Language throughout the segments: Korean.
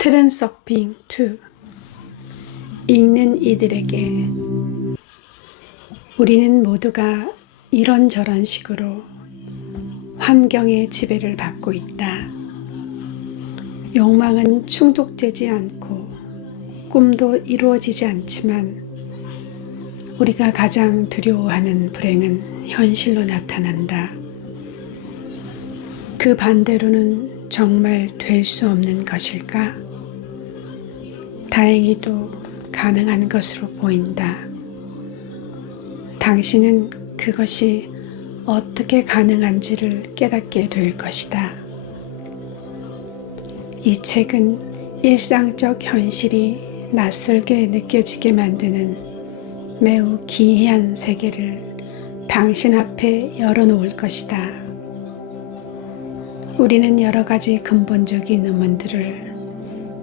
트랜서핑 2. 읽는 이들에게 우리는 모두가 이런저런 식으로 환경의 지배를 받고 있다. 욕망은 충족되지 않고 꿈도 이루어지지 않지만 우리가 가장 두려워하는 불행은 현실로 나타난다. 그 반대로는 정말 될 수 없는 것일까? 다행히도 가능한 것으로 보인다. 당신은 그것이 어떻게 가능한지를 깨닫게 될 것이다. 이 책은 일상적 현실이 낯설게 느껴지게 만드는 매우 기이한 세계를 당신 앞에 열어놓을 것이다. 우리는 여러 가지 근본적인 의문들을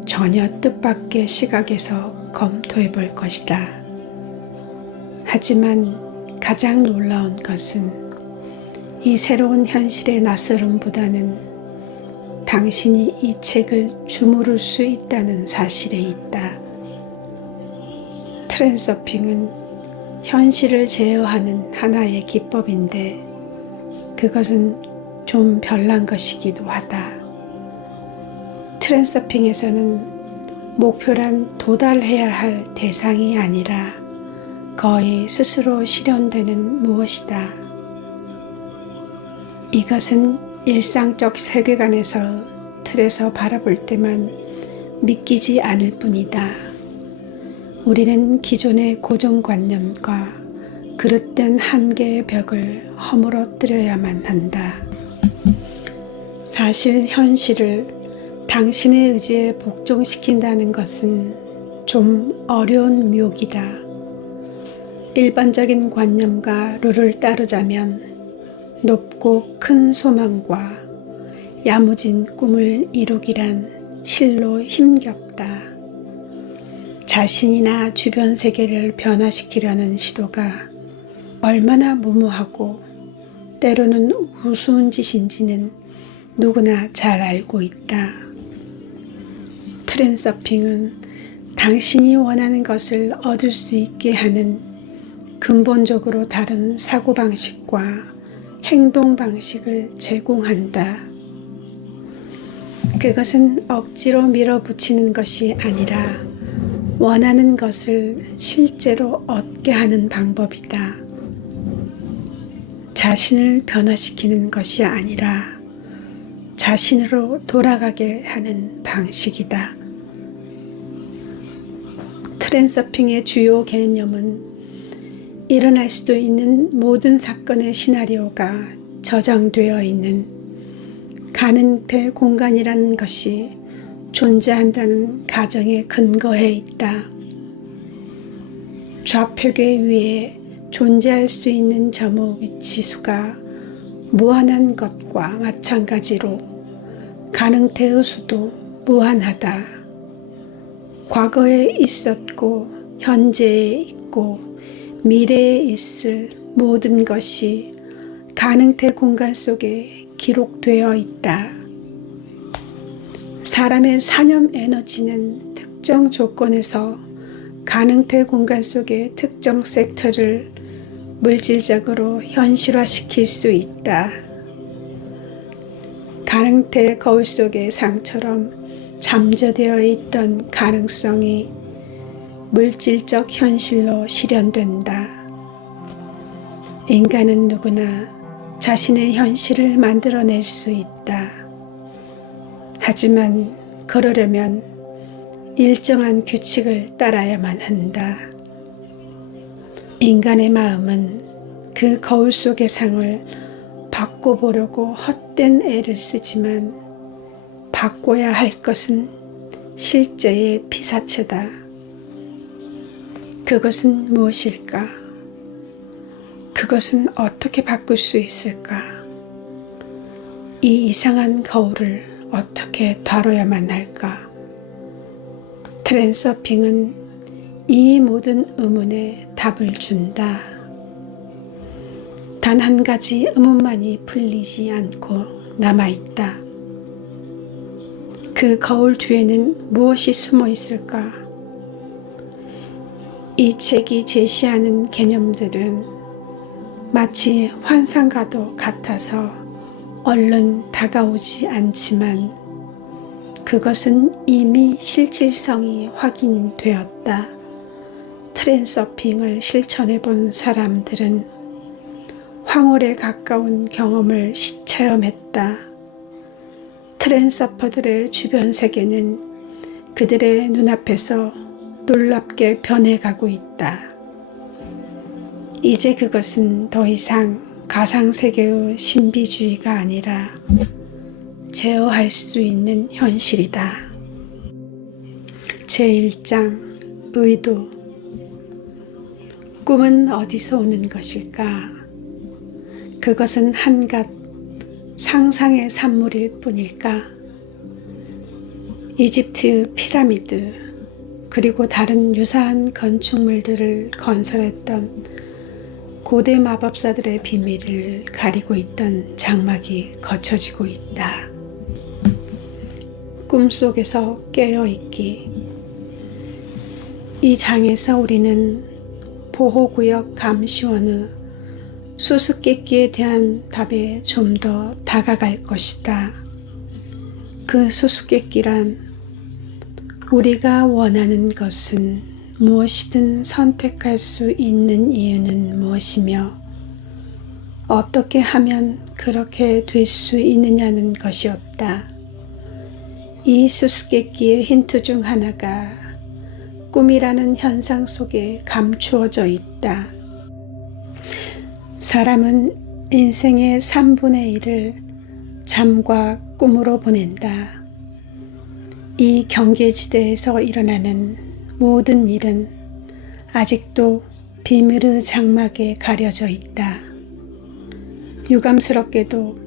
전혀 뜻밖의 시각에서 검토해 볼 것이다. 하지만 가장 놀라운 것은 이 새로운 현실의 낯설음보다는 당신이 이 책을 주무를 수 있다는 사실에 있다. 트랜서핑은 현실을 제어하는 하나의 기법인데 그것은 좀 별난 것이기도 하다. 트랜서핑에서는 목표란 도달해야 할 대상이 아니라 거의 스스로 실현되는 무엇이다. 이것은 일상적 세계관에서 틀에서 바라볼 때만 믿기지 않을 뿐이다. 우리는 기존의 고정관념과 그릇된 한계의 벽을 허물어뜨려야만 한다. 사실 현실을 당신의 의지에 복종시킨다는 것은 좀 어려운 묘기다. 일반적인 관념과 룰을 따르자면 높고 큰 소망과 야무진 꿈을 이루기란 실로 힘겹다. 자신이나 주변 세계를 변화시키려는 시도가 얼마나 무모하고 때로는 우스운 짓인지는 누구나 잘 알고 있다. 트랜서핑은 당신이 원하는 것을 얻을 수 있게 하는 근본적으로 다른 사고방식과 행동방식을 제공한다. 그것은 억지로 밀어붙이는 것이 아니라 원하는 것을 실제로 얻게 하는 방법이다. 자신을 변화시키는 것이 아니라 자신으로 돌아가게 하는 방식이다. 트랜서핑의 주요 개념은 일어날 수도 있는 모든 사건의 시나리오가 저장되어 있는 가능태 공간이라는 것이 존재한다는 가정에 근거해 있다. 좌표계 위에 존재할 수 있는 점의 위치수가 무한한 것과 마찬가지로 가능태의 수도 무한하다. 과거에 있었고 현재에 있고 미래에 있을 모든 것이 가능태 공간 속에 기록되어 있다. 사람의 사념 에너지는 특정 조건에서 가능태 공간 속의 특정 섹터를 물질적으로 현실화시킬 수 있다. 가능태 거울 속의 상처럼 잠재되어 있던 가능성이 물질적 현실로 실현된다. 인간은 누구나 자신의 현실을 만들어낼 수 있다. 하지만 그러려면 일정한 규칙을 따라야만 한다. 인간의 마음은 그 거울 속의 상을 바꿔보려고 헛된 애를 쓰지만 바꿔야 할 것은 실제의 피사체다. 그것은 무엇일까? 그것은 어떻게 바꿀 수 있을까? 이 이상한 거울을 어떻게 다뤄야만 할까? 트랜서핑은 이 모든 의문에 답을 준다. 단 한 가지 의문만이 풀리지 않고 남아있다. 그 거울 뒤에는 무엇이 숨어 있을까? 이 책이 제시하는 개념들은 마치 환상과도 같아서 얼른 다가오지 않지만 그것은 이미 실질성이 확인되었다. 트랜서핑을 실천해 본 사람들은 황홀에 가까운 경험을 체험했다. 트랜서퍼들의 주변 세계는 그들의 눈앞에서 놀랍게 변해가고 있다. 이제 그것은 더 이상 가상세계의 신비주의가 아니라 제어할 수 있는 현실이다. 제1장 의도. 꿈은 어디서 오는 것일까? 그것은 한갓 상상의 산물일 뿐일까? 이집트 피라미드 그리고 다른 유사한 건축물들을 건설했던 고대 마법사들의 비밀을 가리고 있던 장막이 거쳐지고 있다. 꿈속에서 깨어있기. 이 장에서 우리는 보호구역 감시원의 수수께끼에 대한 답에 좀 더 다가갈 것이다. 그 수수께끼란 우리가 원하는 것은 무엇이든 선택할 수 있는 이유는 무엇이며 어떻게 하면 그렇게 될 수 있느냐는 것이었다. 이 수수께끼의 힌트 중 하나가 꿈이라는 현상 속에 감추어져 있다. 사람은 인생의 3분의 1을 잠과 꿈으로 보낸다. 이 경계지대에서 일어나는 모든 일은 아직도 비밀의 장막에 가려져 있다. 유감스럽게도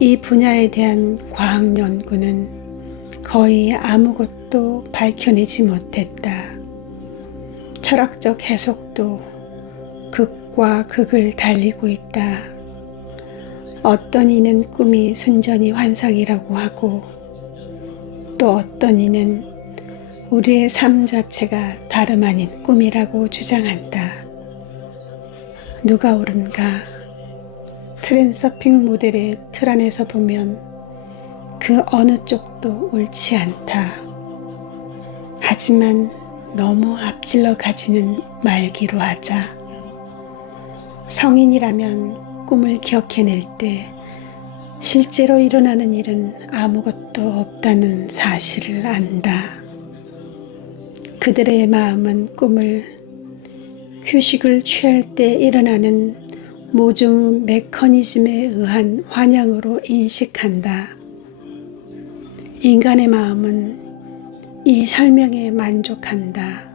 이 분야에 대한 과학 연구는 거의 아무것도 밝혀내지 못했다. 철학적 해석도 극과 극을 달리고 있다. 어떤 이는 꿈이 순전히 환상이라고 하고 또 어떤 이는 우리의 삶 자체가 다름 아닌 꿈이라고 주장한다. 누가 옳은가? 트랜서핑 모델의 틀 안에서 보면 그 어느 쪽도 옳지 않다. 하지만 너무 앞질러 가지는 말기로 하자. 성인이라면 꿈을 기억해낼 때 실제로 일어나는 일은 아무것도 없다는 사실을 안다. 그들의 마음은 꿈을 휴식을 취할 때 일어나는 모종의 메커니즘에 의한 환영으로 인식한다. 인간의 마음은 이 설명에 만족한다.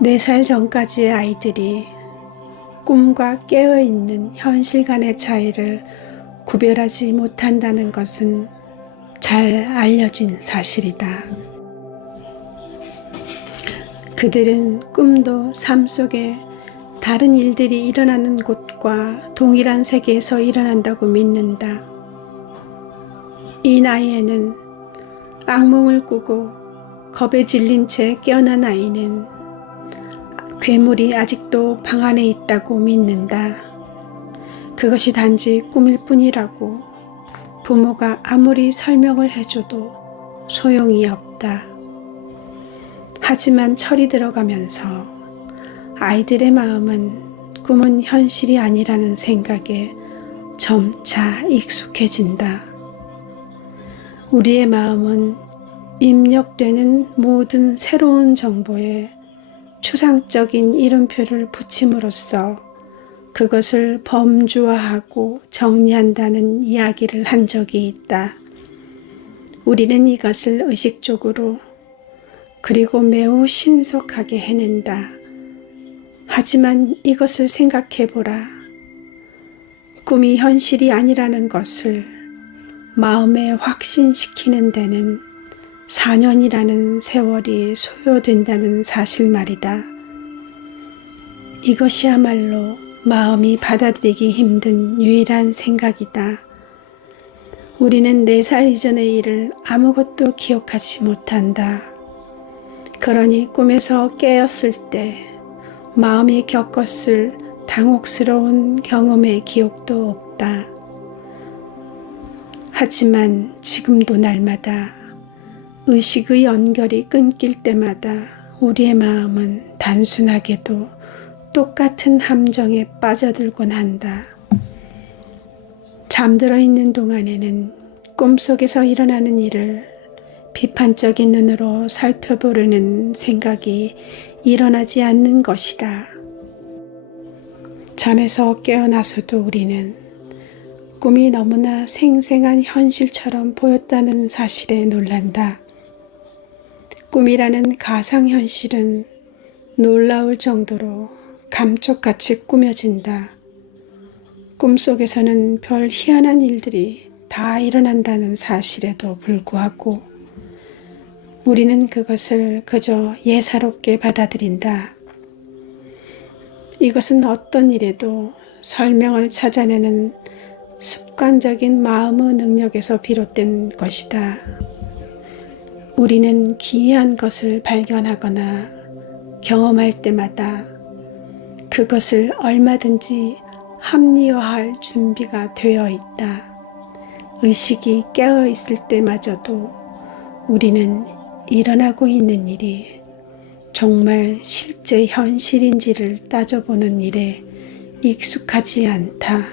4살 전까지의 아이들이 꿈과 깨어있는 현실 간의 차이를 구별하지 못한다는 것은 잘 알려진 사실이다. 그들은 꿈도 삶 속에 다른 일들이 일어나는 곳과 동일한 세계에서 일어난다고 믿는다. 이 나이에는 악몽을 꾸고 겁에 질린 채 깨어난 아이는 괴물이 아직도 방 안에 있다고 믿는다. 그것이 단지 꿈일 뿐이라고 부모가 아무리 설명을 해줘도 소용이 없다. 하지만 철이 들어가면서 아이들의 마음은 꿈은 현실이 아니라는 생각에 점차 익숙해진다. 우리의 마음은 입력되는 모든 새로운 정보에 추상적인 이름표를 붙임으로써 그것을 범주화하고 정리한다는 이야기를 한 적이 있다. 우리는 이것을 의식적으로 그리고 매우 신속하게 해낸다. 하지만 이것을 생각해보라. 꿈이 현실이 아니라는 것을 마음에 확신시키는 데는 4년이라는 세월이 소요된다는 사실 말이다. 이것이야말로 마음이 받아들이기 힘든 유일한 생각이다. 우리는 4살 이전의 일을 아무것도 기억하지 못한다. 그러니 꿈에서 깨었을 때 마음이 겪었을 당혹스러운 경험의 기억도 없다. 하지만 지금도 날마다 의식의 연결이 끊길 때마다 우리의 마음은 단순하게도 똑같은 함정에 빠져들곤 한다. 잠들어 있는 동안에는 꿈속에서 일어나는 일을 비판적인 눈으로 살펴보려는 생각이 일어나지 않는 것이다. 잠에서 깨어나서도 우리는 꿈이 너무나 생생한 현실처럼 보였다는 사실에 놀란다. 꿈이라는 가상현실은 놀라울 정도로 감쪽같이 꾸며진다. 꿈속에서는 별 희한한 일들이 다 일어난다는 사실에도 불구하고 우리는 그것을 그저 예사롭게 받아들인다. 이것은 어떤 일에도 설명을 찾아내는 습관적인 마음의 능력에서 비롯된 것이다. 우리는 기이한 것을 발견하거나 경험할 때마다 그것을 얼마든지 합리화할 준비가 되어 있다. 의식이 깨어 있을 때마저도 우리는 일어나고 있는 일이 정말 실제 현실인지를 따져보는 일에 익숙하지 않다.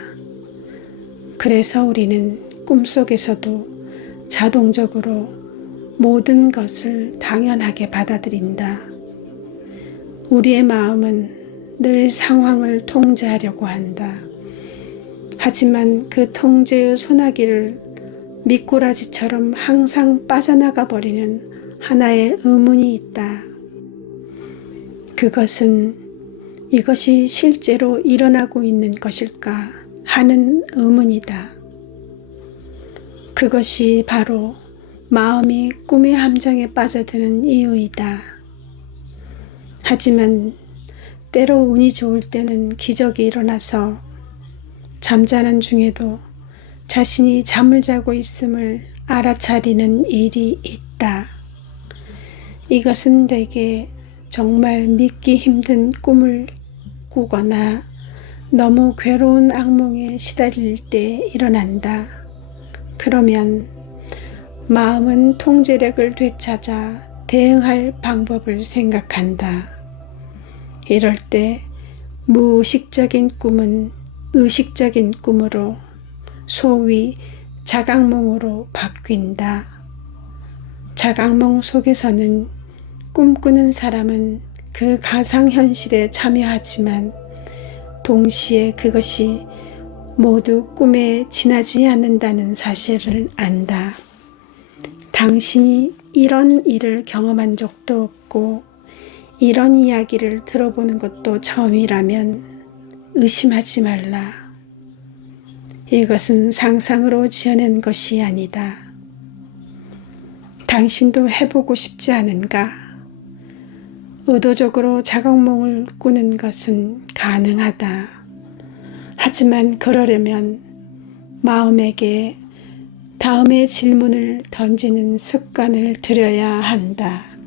그래서 우리는 꿈속에서도 자동적으로 모든 것을 당연하게 받아들인다. 우리의 마음은 늘 상황을 통제하려고 한다. 하지만 그 통제의 소나기를 미꾸라지처럼 항상 빠져나가 버리는 하나의 의문이 있다. 그것은 이것이 실제로 일어나고 있는 것일까 하는 의문이다. 그것이 바로 마음이 꿈의 함정에 빠져드는 이유이다. 하지만 때로 운이 좋을 때는 기적이 일어나서 잠자는 중에도 자신이 잠을 자고 있음을 알아차리는 일이 있다. 이것은 대개 정말 믿기 힘든 꿈을 꾸거나 너무 괴로운 악몽에 시달릴 때 일어난다. 그러면 마음은 통제력을 되찾아 대응할 방법을 생각한다. 이럴 때 무의식적인 꿈은 의식적인 꿈으로 소위 자각몽으로 바뀐다. 자각몽 속에서는 꿈꾸는 사람은 그 가상현실에 참여하지만 동시에 그것이 모두 꿈에 지나지 않는다는 사실을 안다. 당신이 이런 일을 경험한 적도 없고 이런 이야기를 들어보는 것도 처음이라면 의심하지 말라. 이것은 상상으로 지어낸 것이 아니다. 당신도 해보고 싶지 않은가? 의도적으로 자각몽을 꾸는 것은 가능하다. 하지만 그러려면 마음에게 다음의 질문을 던지는 습관을 들여야 한다.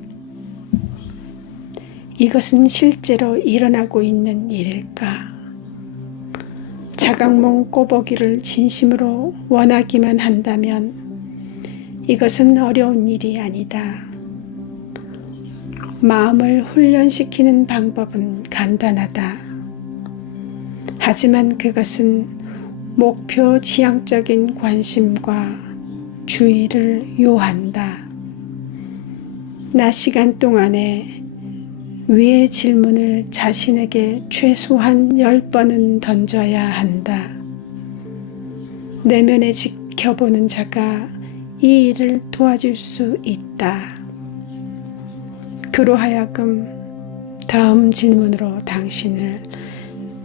이것은 실제로 일어나고 있는 일일까? 자각몽 꿔보기를 진심으로 원하기만 한다면 이것은 어려운 일이 아니다. 마음을 훈련시키는 방법은 간단하다. 하지만 그것은 목표 지향적인 관심과 주의를 요한다. 낮 시간 동안에 위의 질문을 자신에게 최소한 10번은 던져야 한다. 내면에 지켜보는 자가 이 일을 도와줄 수 있다. 그로하여금 다음 질문으로 당신을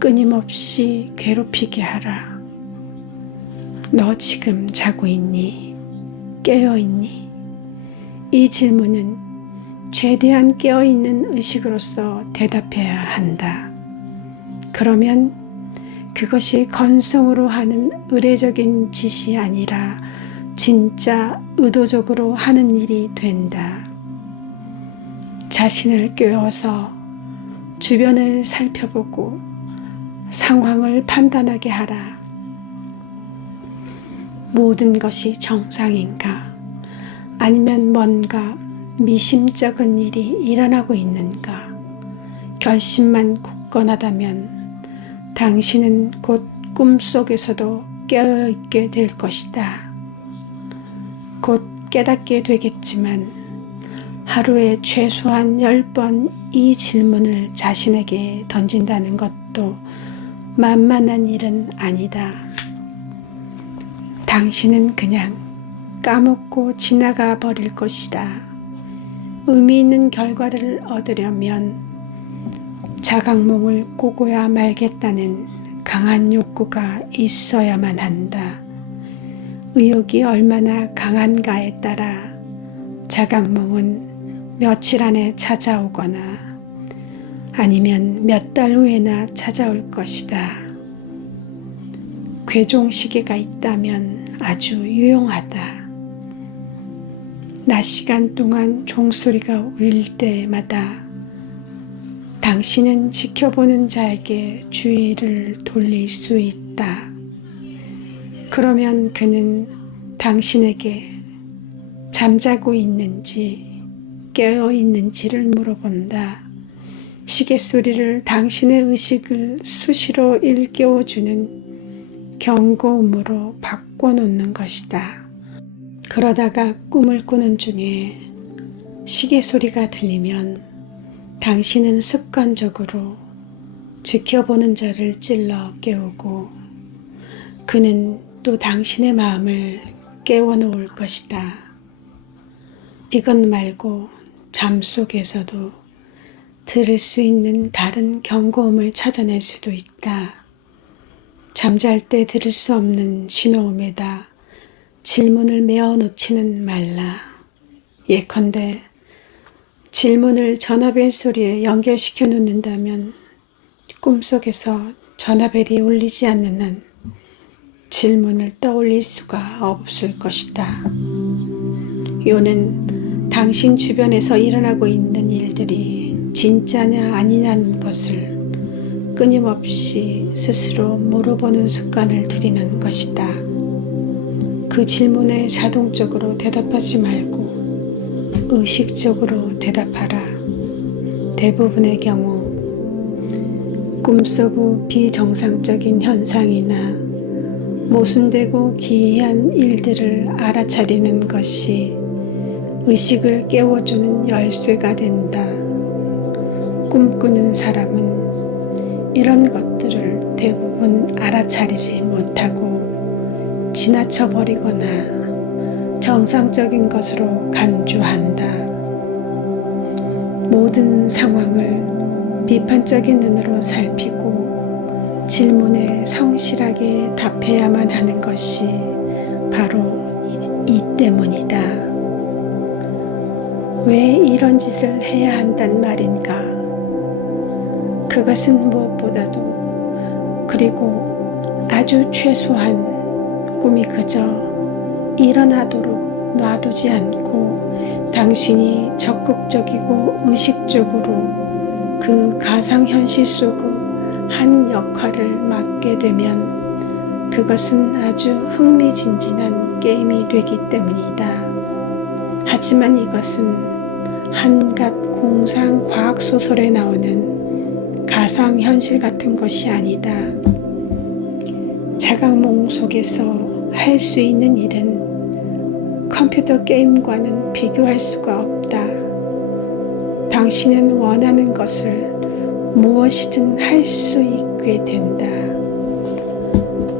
끊임없이 괴롭히게 하라. 너 지금 자고 있니? 깨어 있니? 이 질문은 최대한 깨어있는 의식으로서 대답해야 한다. 그러면 그것이 건성으로 하는 의례적인 짓이 아니라 진짜 의도적으로 하는 일이 된다. 자신을 깨워서 주변을 살펴보고 상황을 판단하게 하라. 모든 것이 정상인가? 아니면 뭔가 미심쩍은 일이 일어나고 있는가? 결심만 굳건하다면 당신은 곧 꿈속에서도 깨어있게 될 것이다. 곧 깨닫게 되겠지만 하루에 최소한 10번 이 질문을 자신에게 던진다는 것도 만만한 일은 아니다. 당신은 그냥 까먹고 지나가 버릴 것이다. 의미 있는 결과를 얻으려면 자각몽을 꾸고야 말겠다는 강한 욕구가 있어야만 한다. 의욕이 얼마나 강한가에 따라 자각몽은 며칠 안에 찾아오거나 아니면 몇 달 후에나 찾아올 것이다. 괴종 시계가 있다면 아주 유용하다. 낮 시간 동안 종소리가 울릴 때마다 당신은 지켜보는 자에게 주의를 돌릴 수 있다. 그러면 그는 당신에게 잠자고 있는지 깨어 있는지를 물어본다. 시계 소리를 당신의 의식을 수시로 일깨워주는 경고음으로 바꿔놓는 것이다. 그러다가 꿈을 꾸는 중에 시계 소리가 들리면 당신은 습관적으로 지켜보는 자를 찔러 깨우고 그는 또 당신의 마음을 깨워놓을 것이다. 이것 말고 잠 속에서도 들을 수 있는 다른 경고음을 찾아낼 수도 있다. 잠잘 때 들을 수 없는 신호음에다 질문을 메어 놓지는 말라. 예컨대 질문을 전화벨 소리에 연결시켜 놓는다면 꿈속에서 전화벨이 울리지 않는 한 질문을 떠올릴 수가 없을 것이다. 요는 당신 주변에서 일어나고 있는 일들이 진짜냐 아니냐는 것을 끊임없이 스스로 물어보는 습관을 들이는 것이다. 그 질문에 자동적으로 대답하지 말고 의식적으로 대답하라. 대부분의 경우 꿈속 후 비정상적인 현상이나 모순되고 기이한 일들을 알아차리는 것이 의식을 깨워주는 열쇠가 된다. 꿈꾸는 사람은 이런 것들을 대부분 알아차리지 못하고 지나쳐버리거나 정상적인 것으로 간주한다. 모든 상황을 비판적인 눈으로 살피고 질문에 성실하게 답해야만 하는 것이 바로 이 때문이다. 왜 이런 짓을 해야 한단 말인가? 그것은 무엇보다도 그리고 아주 최소한 꿈이 그저 일어나도록 놔두지 않고 당신이 적극적이고 의식적으로 그 가상현실 속의 한 역할을 맡게 되면 그것은 아주 흥미진진한 게임이 되기 때문이다. 하지만 이것은 한갓 공상 과학 소설에 나오는 가상현실 같은 것이 아니다. 자각몽 속에서 할 수 있는 일은 컴퓨터 게임과는 비교할 수가 없다. 당신은 원하는 것을 무엇이든 할 수 있게 된다.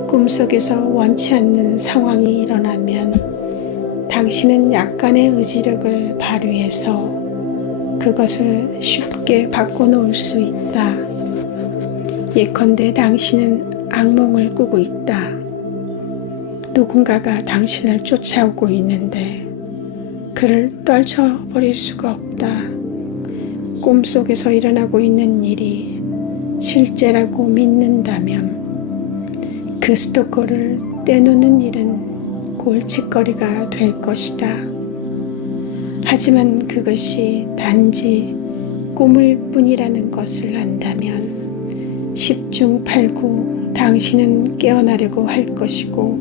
꿈속에서 원치 않는 상황이 일어나면 당신은 약간의 의지력을 발휘해서 그것을 쉽게 바꿔놓을 수 있다. 예컨대 당신은 악몽을 꾸고 있다. 누군가가 당신을 쫓아오고 있는데 그를 떨쳐버릴 수가 없다. 꿈속에서 일어나고 있는 일이 실제라고 믿는다면 그 스토커를 떼놓는 일은 골칫거리가 될 것이다. 하지만 그것이 단지 꿈일 뿐이라는 것을 안다면 10중 8구 당신은 깨어나려고 할 것이고,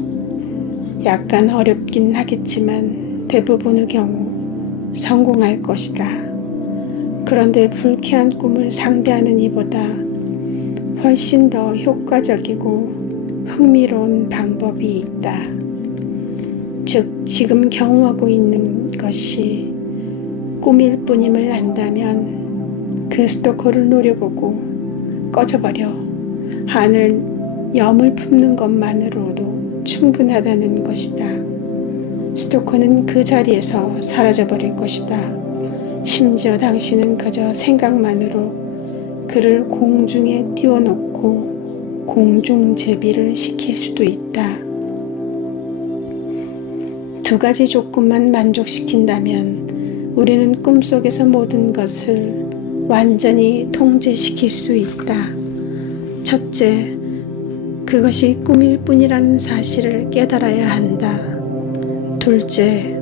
약간 어렵긴 하겠지만 대부분의 경우 성공할 것이다. 그런데 불쾌한 꿈을 상대하는 이보다 훨씬 더 효과적이고 흥미로운 방법이 있다. 즉, 지금 경험하고 있는 것이 꿈일 뿐임을 안다면 그 스토커를 노려보고 꺼져버려 하늘 염을 품는 것만으로도 충분하다는 것이다. 스토커는 그 자리에서 사라져버릴 것이다. 심지어 당신은 그저 생각만으로 그를 공중에 띄워놓고 공중제비를 시킬 수도 있다. 두 가지 조건만 만족시킨다면 우리는 꿈속에서 모든 것을 완전히 통제시킬 수 있다. 첫째, 그것이 꿈일 뿐이라는 사실을 깨달아야 한다. 둘째,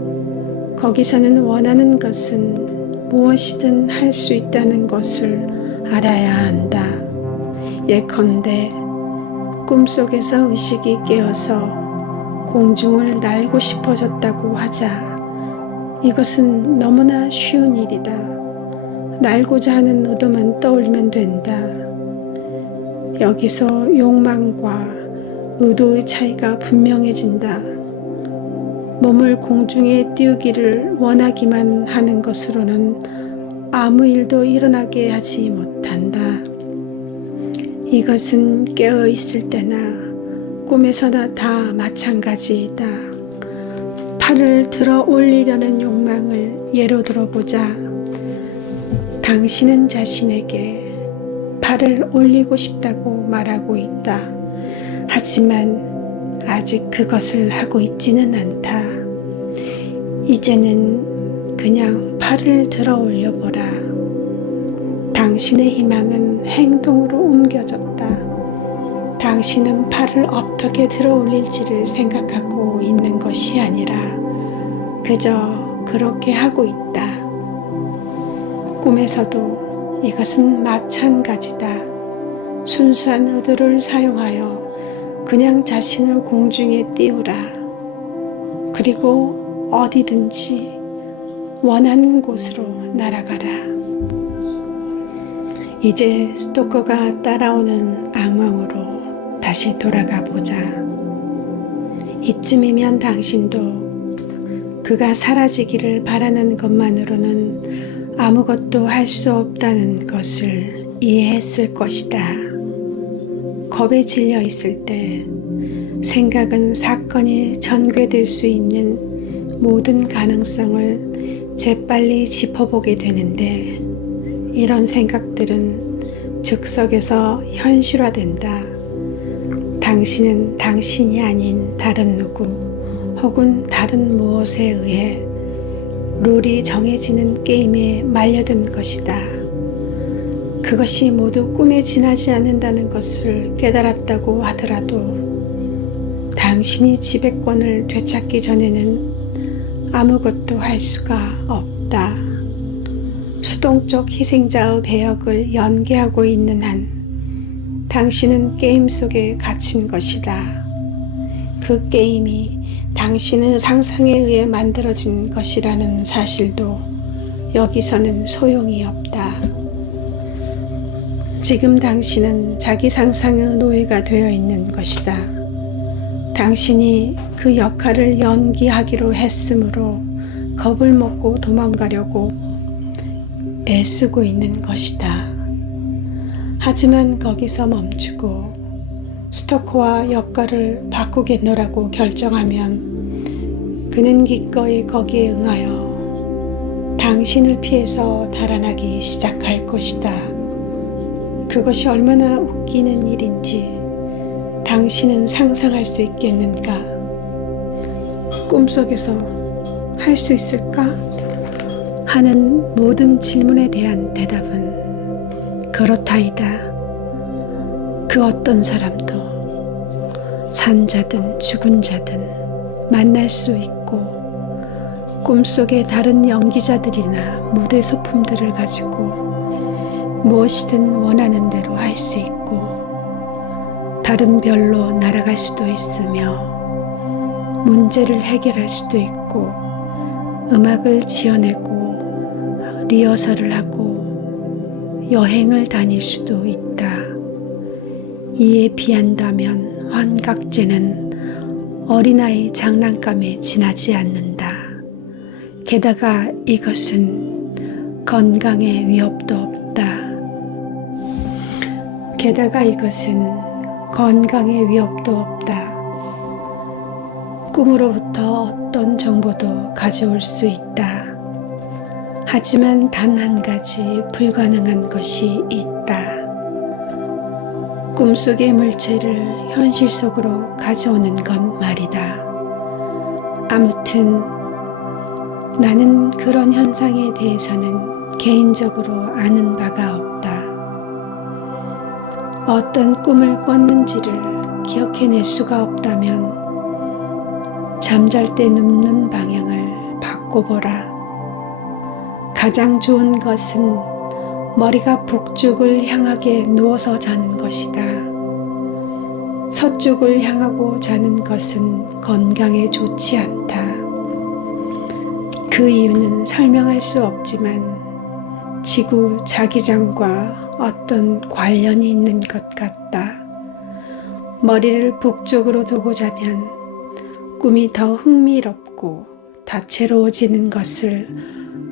거기서는 원하는 것은 무엇이든 할 수 있다는 것을 알아야 한다. 예컨대 꿈속에서 의식이 깨어서 공중을 날고 싶어졌다고 하자. 이것은 너무나 쉬운 일이다. 날고자 하는 의도만 떠올리면 된다. 여기서 욕망과 의도의 차이가 분명해진다. 몸을 공중에 띄우기를 원하기만 하는 것으로는 아무 일도 일어나게 하지 못한다. 이것은 깨어 있을 때나 꿈에서나 다 마찬가지이다. 팔을 들어 올리려는 욕망을 예로 들어보자. 당신은 자신에게 팔을 올리고 싶다고 말하고 있다. 하지만 아직 그것을 하고 있지는 않다. 이제는 그냥 팔을 들어 올려보라. 당신의 희망은 행동으로 옮겨졌다. 당신은 팔을 어떻게 들어 올릴지를 생각하고 있는 것이 아니라 그저 그렇게 하고 있다. 꿈에서도 이것은 마찬가지다. 순수한 의도를 사용하여 그냥 자신을 공중에 띄우라. 그리고 어디든지 원하는 곳으로 날아가라. 이제 스토커가 따라오는 악몽으로 다시 돌아가 보자. 이쯤이면 당신도 그가 사라지기를 바라는 것만으로는 아무것도 할 수 없다는 것을 이해했을 것이다. 겁에 질려 있을 때 생각은 사건이 전개될 수 있는 모든 가능성을 재빨리 짚어보게 되는데, 이런 생각들은 즉석에서 현실화된다. 당신은 당신이 아닌 다른 누구 혹은 다른 무엇에 의해 룰이 정해지는 게임에 말려든 것이다. 그것이 모두 꿈에 지나지 않는다는 것을 깨달았다고 하더라도 당신이 지배권을 되찾기 전에는 아무것도 할 수가 없다. 수동적 희생자의 배역을 연기하고 있는 한 당신은 게임 속에 갇힌 것이다. 그 게임이 당신의 상상에 의해 만들어진 것이라는 사실도 여기서는 소용이 없다. 지금 당신은 자기 상상의 노예가 되어 있는 것이다. 당신이 그 역할을 연기하기로 했으므로 겁을 먹고 도망가려고 애쓰고 있는 것이다. 하지만 거기서 멈추고 스토커와 역할을 바꾸겠노라고 결정하면 그는 기꺼이 거기에 응하여 당신을 피해서 달아나기 시작할 것이다. 그것이 얼마나 웃기는 일인지 당신은 상상할 수 있겠는가? 꿈속에서 할 수 있을까? 하는 모든 질문에 대한 대답은 그렇다이다. 그 어떤 사람도 산 자든 죽은 자든 만날 수 있고 꿈속의 다른 연기자들이나 무대 소품들을 가지고 무엇이든 원하는 대로 할 수 있고 다른 별로 날아갈 수도 있으며 문제를 해결할 수도 있고 음악을 지어내고 리허설을 하고 여행을 다닐 수도 있다. 이에 비한다면 환각제는 어린아이 장난감에 지나지 않는다. 게다가 이것은 건강에 위협도 없다. 꿈으로부터 어떤 정보도 가져올 수 있다. 하지만 단 한 가지 불가능한 것이 있다. 꿈속의 물체를 현실 속으로 가져오는 건 말이다. 아무튼 나는 그런 현상에 대해서는 개인적으로 아는 바가 없다. 어떤 꿈을 꿨는지를 기억해낼 수가 없다면 잠잘 때 눕는 방향을 바꿔보라. 가장 좋은 것은 머리가 북쪽을 향하게 누워서 자는 것이다. 서쪽을 향하고 자는 것은 건강에 좋지 않다. 그 이유는 설명할 수 없지만 지구 자기장과 어떤 관련이 있는 것 같다. 머리를 북쪽으로 두고 자면 꿈이 더 흥미롭고 다채로워지는 것을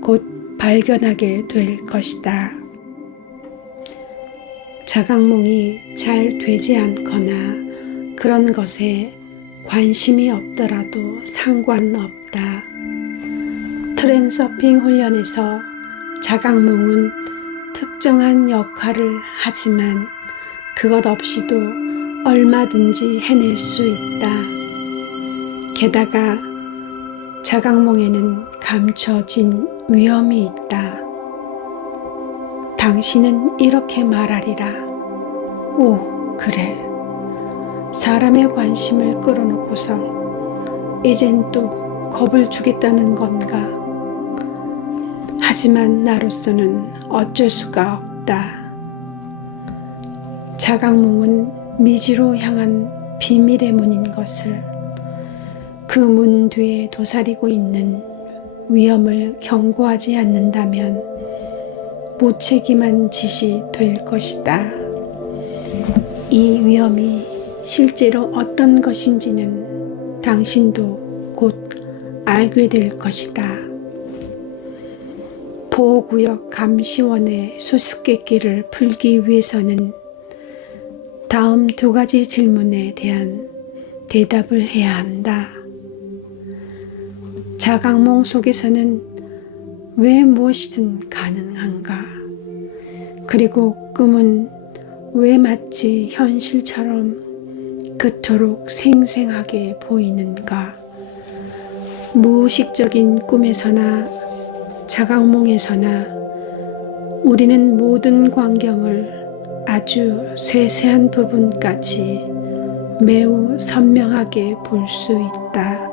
곧 발견하게 될 것이다. 자각몽이 잘 되지 않거나 그런 것에 관심이 없더라도 상관없다. 트랜서핑 훈련에서 자각몽은 특정한 역할을 하지만 그것 없이도 얼마든지 해낼 수 있다. 게다가 자각몽에는 감춰진 위험이 있다. 당신은 이렇게 말하리라. 오, 그래. 사람의 관심을 끌어놓고서 이젠 또 겁을 주겠다는 건가? 하지만 나로서는 어쩔 수가 없다. 자각몽은 미지로 향한 비밀의 문인 것을, 그 문 뒤에 도사리고 있는 위험을 경고하지 않는다면 무책임한 짓이 될 것이다. 이 위험이 실제로 어떤 것인지는 당신도 곧 알게 될 것이다. 보호구역 감시원의 수수께끼를 풀기 위해서는 다음 두 가지 질문에 대한 대답을 해야 한다. 자각몽 속에서는 왜 무엇이든 가능한가? 그리고 꿈은 왜 마치 현실처럼 그토록 생생하게 보이는가? 무의식적인 꿈에서나 자각몽에서나 우리는 모든 광경을 아주 세세한 부분까지 매우 선명하게 볼 수 있다.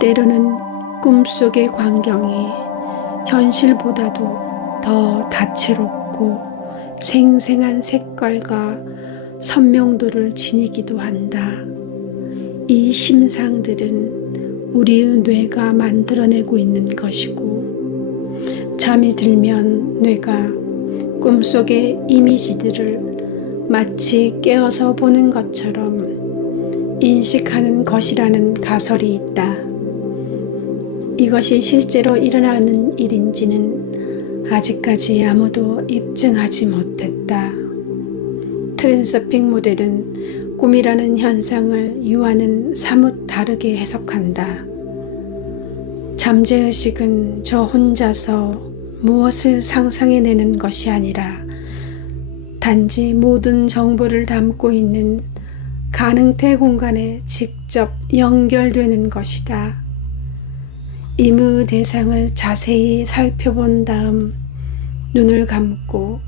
때로는 꿈속의 광경이 현실보다도 더 다채롭고 생생한 색깔과 선명도를 지니기도 한다. 이 심상들은 우리의 뇌가 만들어내고 있는 것이고, 잠이 들면 뇌가 꿈속의 이미지들을 마치 깨어서 보는 것처럼 인식하는 것이라는 가설이 있다. 이것이 실제로 일어나는 일인지는 아직까지 아무도 입증하지 못했다. 트랜서핑 모델은 꿈이라는 현상을 유아는 사뭇 다르게 해석한다. 잠재의식은 저 혼자서 무엇을 상상해내는 것이 아니라 단지 모든 정보를 담고 있는 가능태 공간에 직접 연결되는 것이다. 임의 대상을 자세히 살펴본 다음 눈을 감고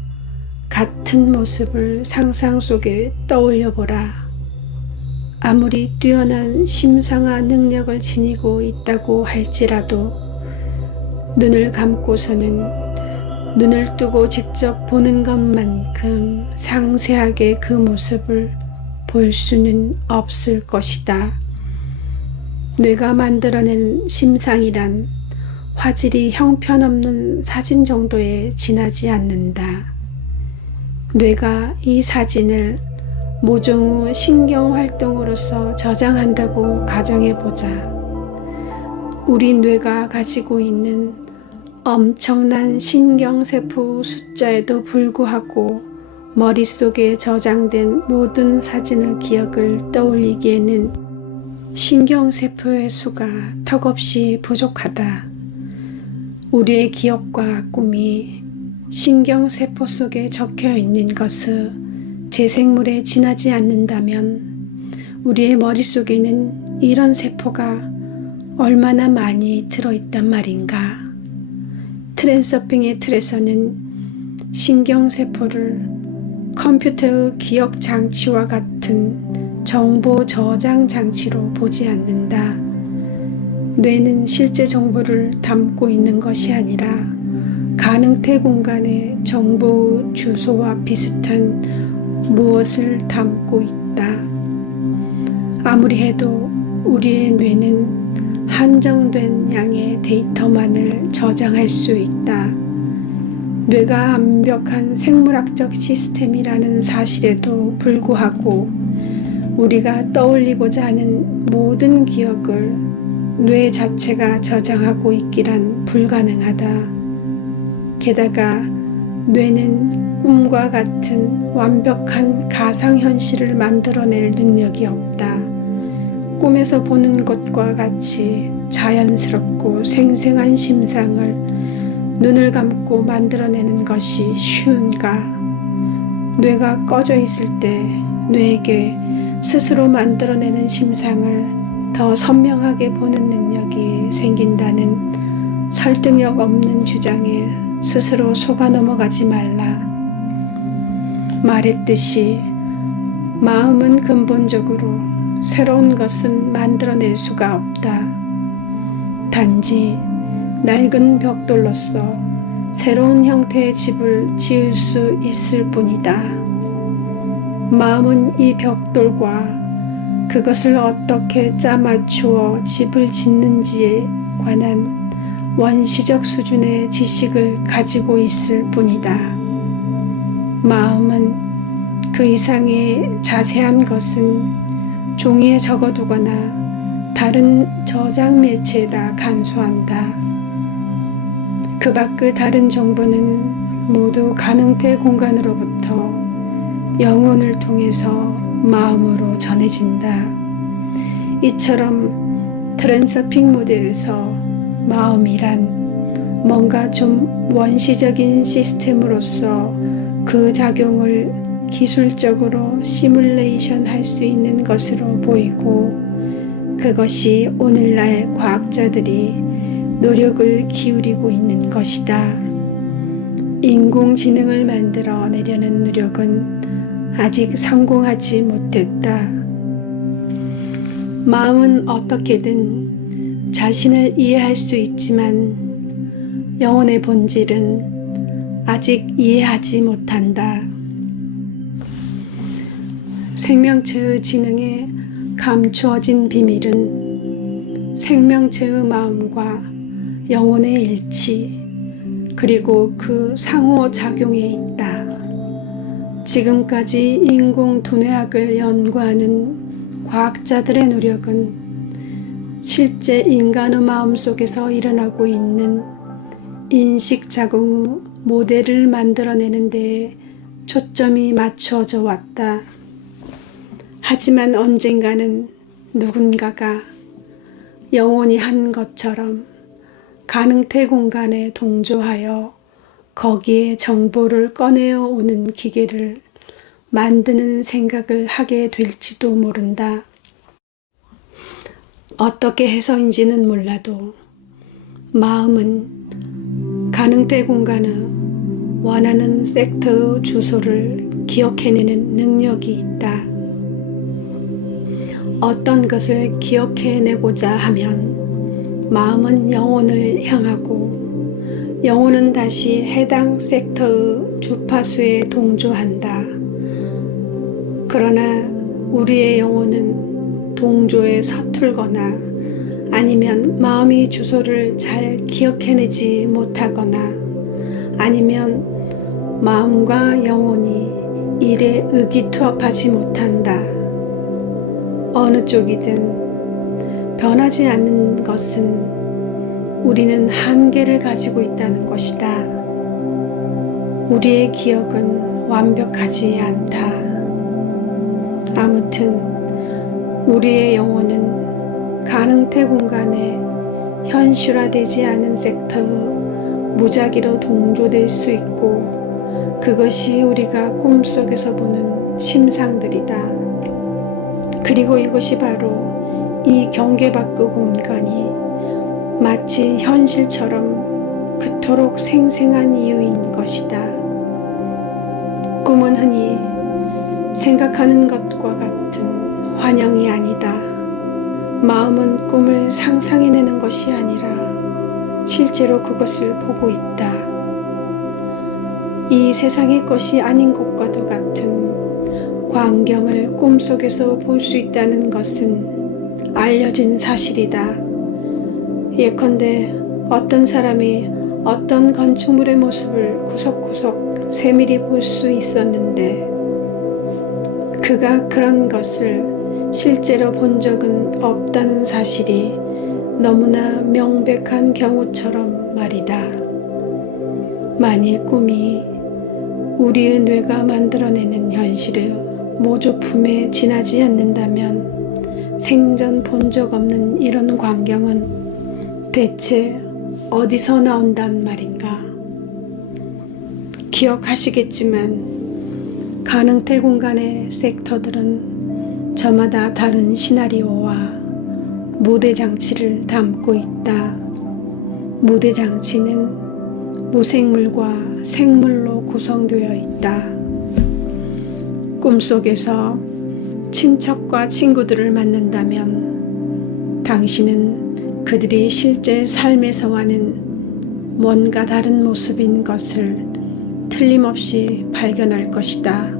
같은 모습을 상상 속에 떠올려 보라. 아무리 뛰어난 심상화 능력을 지니고 있다고 할지라도 눈을 감고서는 눈을 뜨고 직접 보는 것만큼 상세하게 그 모습을 볼 수는 없을 것이다. 뇌가 만들어낸 심상이란 화질이 형편없는 사진 정도에 지나지 않는다. 뇌가 이 사진을 모종의 신경활동으로서 저장한다고 가정해보자. 우리 뇌가 가지고 있는 엄청난 신경세포 숫자에도 불구하고 머릿속에 저장된 모든 사진의 기억을 떠올리기에는 신경세포의 수가 턱없이 부족하다. 우리의 기억과 꿈이 신경세포 속에 적혀 있는 것을 재생물에 지나지 않는다면 우리의 머릿속에는 이런 세포가 얼마나 많이 들어있단 말인가. 트랜서핑의 틀에서는 신경세포를 컴퓨터의 기억 장치와 같은 정보 저장 장치로 보지 않는다. 뇌는 실제 정보를 담고 있는 것이 아니라 가능태 공간의 정보 주소와 비슷한 무엇을 담고 있다. 아무리 해도 우리의 뇌는 한정된 양의 데이터만을 저장할 수 있다. 뇌가 완벽한 생물학적 시스템이라는 사실에도 불구하고 우리가 떠올리고자 하는 모든 기억을 뇌 자체가 저장하고 있기란 불가능하다. 게다가 뇌는 꿈과 같은 완벽한 가상현실을 만들어낼 능력이 없다. 꿈에서 보는 것과 같이 자연스럽고 생생한 심상을 눈을 감고 만들어내는 것이 쉬운가? 뇌가 꺼져 있을 때 뇌에게 스스로 만들어내는 심상을 더 선명하게 보는 능력이 생긴다는 설득력 없는 주장에 스스로 속아 넘어가지 말라. 말했듯이 마음은 근본적으로 새로운 것은 만들어낼 수가 없다. 단지 낡은 벽돌로서 새로운 형태의 집을 지을 수 있을 뿐이다. 마음은 이 벽돌과 그것을 어떻게 짜맞추어 집을 짓는지에 관한 원시적 수준의 지식을 가지고 있을 뿐이다. 마음은 그 이상의 자세한 것은 종이에 적어두거나 다른 저장 매체에다 간수한다. 그 밖의 다른 정보는 모두 가능태 공간으로부터 영혼을 통해서 마음으로 전해진다. 이처럼 트랜서핑 모델에서 마음이란 뭔가 좀 원시적인 시스템으로서 그 작용을 기술적으로 시뮬레이션 할 수 있는 것으로 보이고 그것이 오늘날 과학자들이 노력을 기울이고 있는 것이다. 인공지능을 만들어 내려는 노력은 아직 성공하지 못했다. 마음은 어떻게든 자신을 이해할 수 있지만 영혼의 본질은 아직 이해하지 못한다. 생명체의 지능에 감추어진 비밀은 생명체의 마음과 영혼의 일치, 그리고 그 상호작용에 있다. 지금까지 인공두뇌학을 연구하는 과학자들의 노력은 실제 인간의 마음속에서 일어나고 있는 인식작용의 모델을 만들어내는 데에 초점이 맞춰져 왔다. 하지만 언젠가는 누군가가 영혼이 한 것처럼 가능태 공간에 동조하여 거기에 정보를 꺼내어 오는 기계를 만드는 생각을 하게 될지도 모른다. 어떻게 해서인지는 몰라도 마음은 가능태 공간의 원하는 섹터의 주소를 기억해내는 능력이 있다. 어떤 것을 기억해내고자 하면 마음은 영혼을 향하고 영혼은 다시 해당 섹터의 주파수에 동조한다. 그러나 우리의 영혼은 동조에 서툴거나 아니면 마음이 주소를 잘 기억해내지 못하거나 아니면 마음과 영혼이 일에 의기투합하지 못한다. 어느 쪽이든 변하지 않는 것은 우리는 한계를 가지고 있다는 것이다. 우리의 기억은 완벽하지 않다. 아무튼 우리의 영혼은 가능태 공간에 현실화되지 않은 섹터의 무작위로 동조될 수 있고 그것이 우리가 꿈속에서 보는 심상들이다. 그리고 이것이 바로 이 경계 밖의 공간이 마치 현실처럼 그토록 생생한 이유인 것이다. 꿈은 흔히 생각하는 것과 같은 환영이 아니다. 마음은 꿈을 상상해내는 것이 아니라 실제로 그것을 보고 있다. 이 세상의 것이 아닌 것과도 같은 광경을 꿈속에서 볼 수 있다는 것은 알려진 사실이다. 예컨대 어떤 사람이 어떤 건축물의 모습을 구석구석 세밀히 볼 수 있었는데 그가 그런 것을 실제로 본 적은 없다는 사실이 너무나 명백한 경우처럼 말이다. 만일 꿈이 우리의 뇌가 만들어내는 현실의 모조품에 지나지 않는다면 생전 본 적 없는 이런 광경은 대체 어디서 나온단 말인가? 기억하시겠지만 가능태 공간의 섹터들은 저마다 다른 시나리오와 무대 장치를 담고 있다. 무대 장치는 무생물과 생물로 구성되어 있다. 꿈속에서 친척과 친구들을 만난다면 당신은 그들이 실제 삶에서와는 뭔가 다른 모습인 것을 틀림없이 발견할 것이다.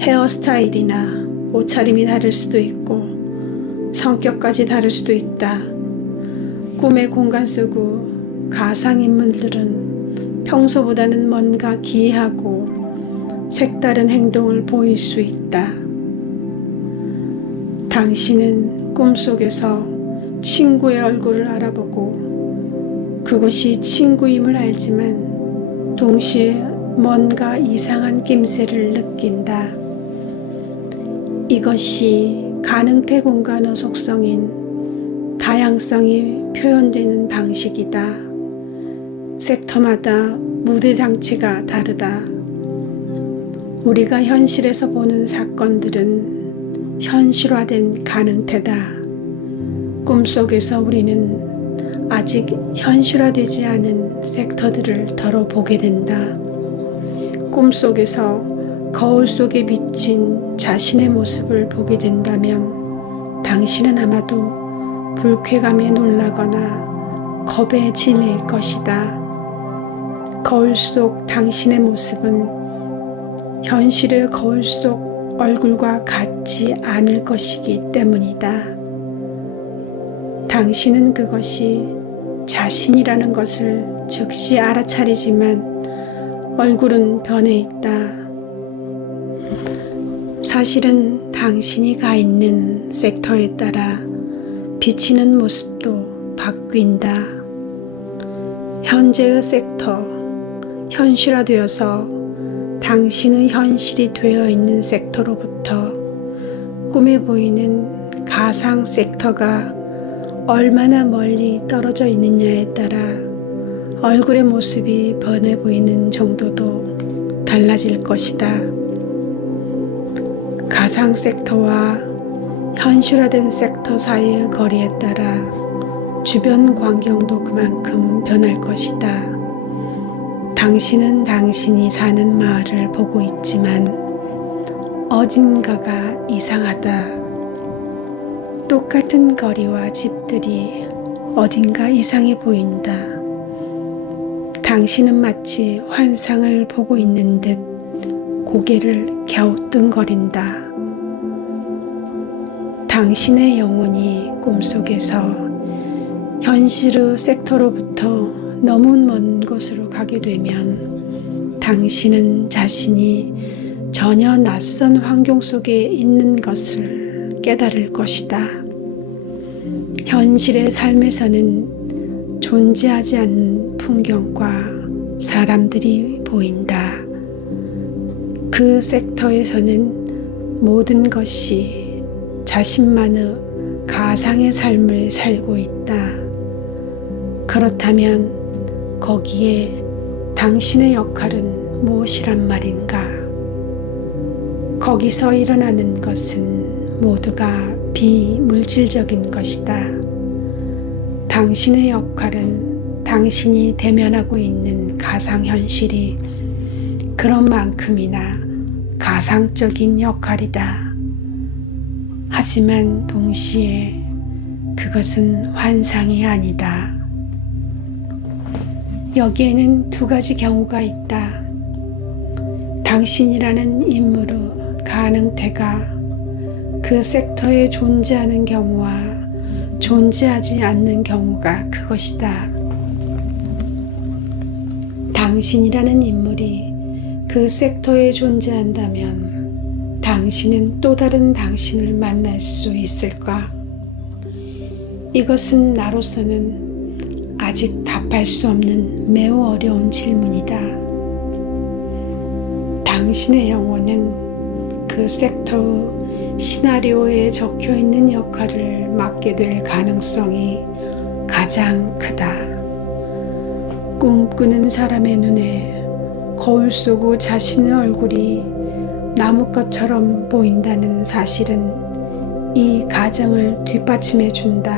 헤어스타일이나 옷차림이 다를 수도 있고 성격까지 다를 수도 있다. 꿈의 공간 속의 가상인물들은 평소보다는 뭔가 기이하고 색다른 행동을 보일 수 있다. 당신은 꿈속에서 친구의 얼굴을 알아보고 그것이 친구임을 알지만 동시에 뭔가 이상한 낌새를 느낀다. 이것이 가능태 공간의 속성인 다양성이 표현되는 방식이다. 섹터마다 무대 장치가 다르다. 우리가 현실에서 보는 사건들은 현실화된 가능태다. 꿈속에서 우리는 아직 현실화되지 않은 섹터들을 더러 보게 된다. 꿈속에서 거울 속에 비친 자신의 모습을 보게 된다면 당신은 아마도 불쾌감에 놀라거나 겁에 질릴 것이다. 거울 속 당신의 모습은 현실의 거울 속 얼굴과 같지 않을 것이기 때문이다. 당신은 그것이 자신이라는 것을 즉시 알아차리지만 얼굴은 변해 있다. 사실은 당신이 가 있는 섹터에 따라 비치는 모습도 바뀐다. 현재의 섹터, 현실화되어서 당신의 현실이 되어 있는 섹터로부터 꿈에 보이는 가상 섹터가 얼마나 멀리 떨어져 있느냐에 따라 얼굴의 모습이 변해 보이는 정도도 달라질 것이다. 가상 섹터와 현실화된 섹터 사이의 거리에 따라 주변 광경도 그만큼 변할 것이다. 당신은 당신이 사는 마을을 보고 있지만 어딘가가 이상하다. 똑같은 거리와 집들이 어딘가 이상해 보인다. 당신은 마치 환상을 보고 있는 듯 고개를 갸우뚱거린다. 당신의 영혼이 꿈속에서 현실의 섹터로부터 너무 먼 곳으로 가게 되면 당신은 자신이 전혀 낯선 환경 속에 있는 것을 깨달을 것이다. 현실의 삶에서는 존재하지 않는 풍경과 사람들이 보인다. 그 섹터에서는 모든 것이 자신만의 가상의 삶을 살고 있다. 그렇다면 거기에 당신의 역할은 무엇이란 말인가? 거기서 일어나는 것은 모두가 비물질적인 것이다. 당신의 역할은 당신이 대면하고 있는 가상현실이 그런 만큼이나 가상적인 역할이다. 하지만 동시에 그것은 환상이 아니다. 여기에는 두 가지 경우가 있다. 당신이라는 인물의 가능태가 그 섹터에 존재하는 경우와 존재하지 않는 경우가 그것이다. 당신이라는 인물이 그 섹터에 존재한다면 당신은 또 다른 당신을 만날 수 있을까? 이것은 나로서는 아직 답할 수 없는 매우 어려운 질문이다. 당신의 영혼은 그 섹터의 시나리오에 적혀 있는 역할을 맡게 될 가능성이 가장 크다. 꿈꾸는 사람의 눈에 거울 속의 자신의 얼굴이 나무꽃처럼 보인다는 사실은 이 가정을 뒷받침해 준다.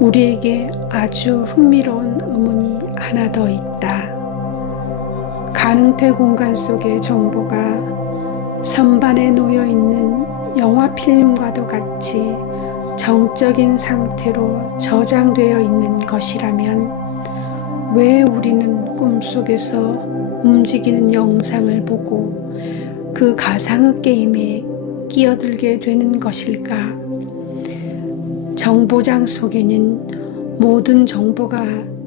우리에게 아주 흥미로운 의문이 하나 더 있다. 가능태 공간 속의 정보가 선반에 놓여 있는 영화 필름과도 같이 정적인 상태로 저장되어 있는 것이라면 왜 우리는 꿈속에서 움직이는 영상을 보고 그 가상의 게임에 끼어들게 되는 것일까? 정보장 속에는 모든 정보가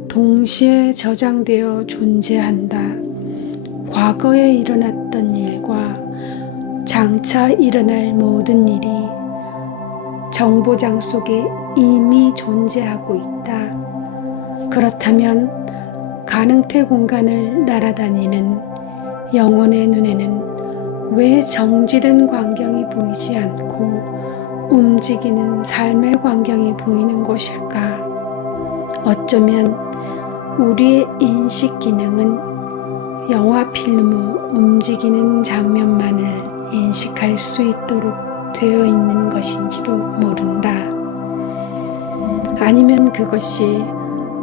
동시에 저장되어 존재한다. 과거에 일어났던 일과 장차 일어날 모든 일이 정보장 속에 이미 존재하고 있다. 그렇다면 가능태 공간을 날아다니는 영혼의 눈에는 왜 정지된 광경이 보이지 않고 움직이는 삶의 광경이 보이는 것일까? 어쩌면 우리의 인식 기능은 영화 필름의 움직이는 장면만을 인식할 수 있도록 되어 있는 것인지도 모른다. 아니면 그것이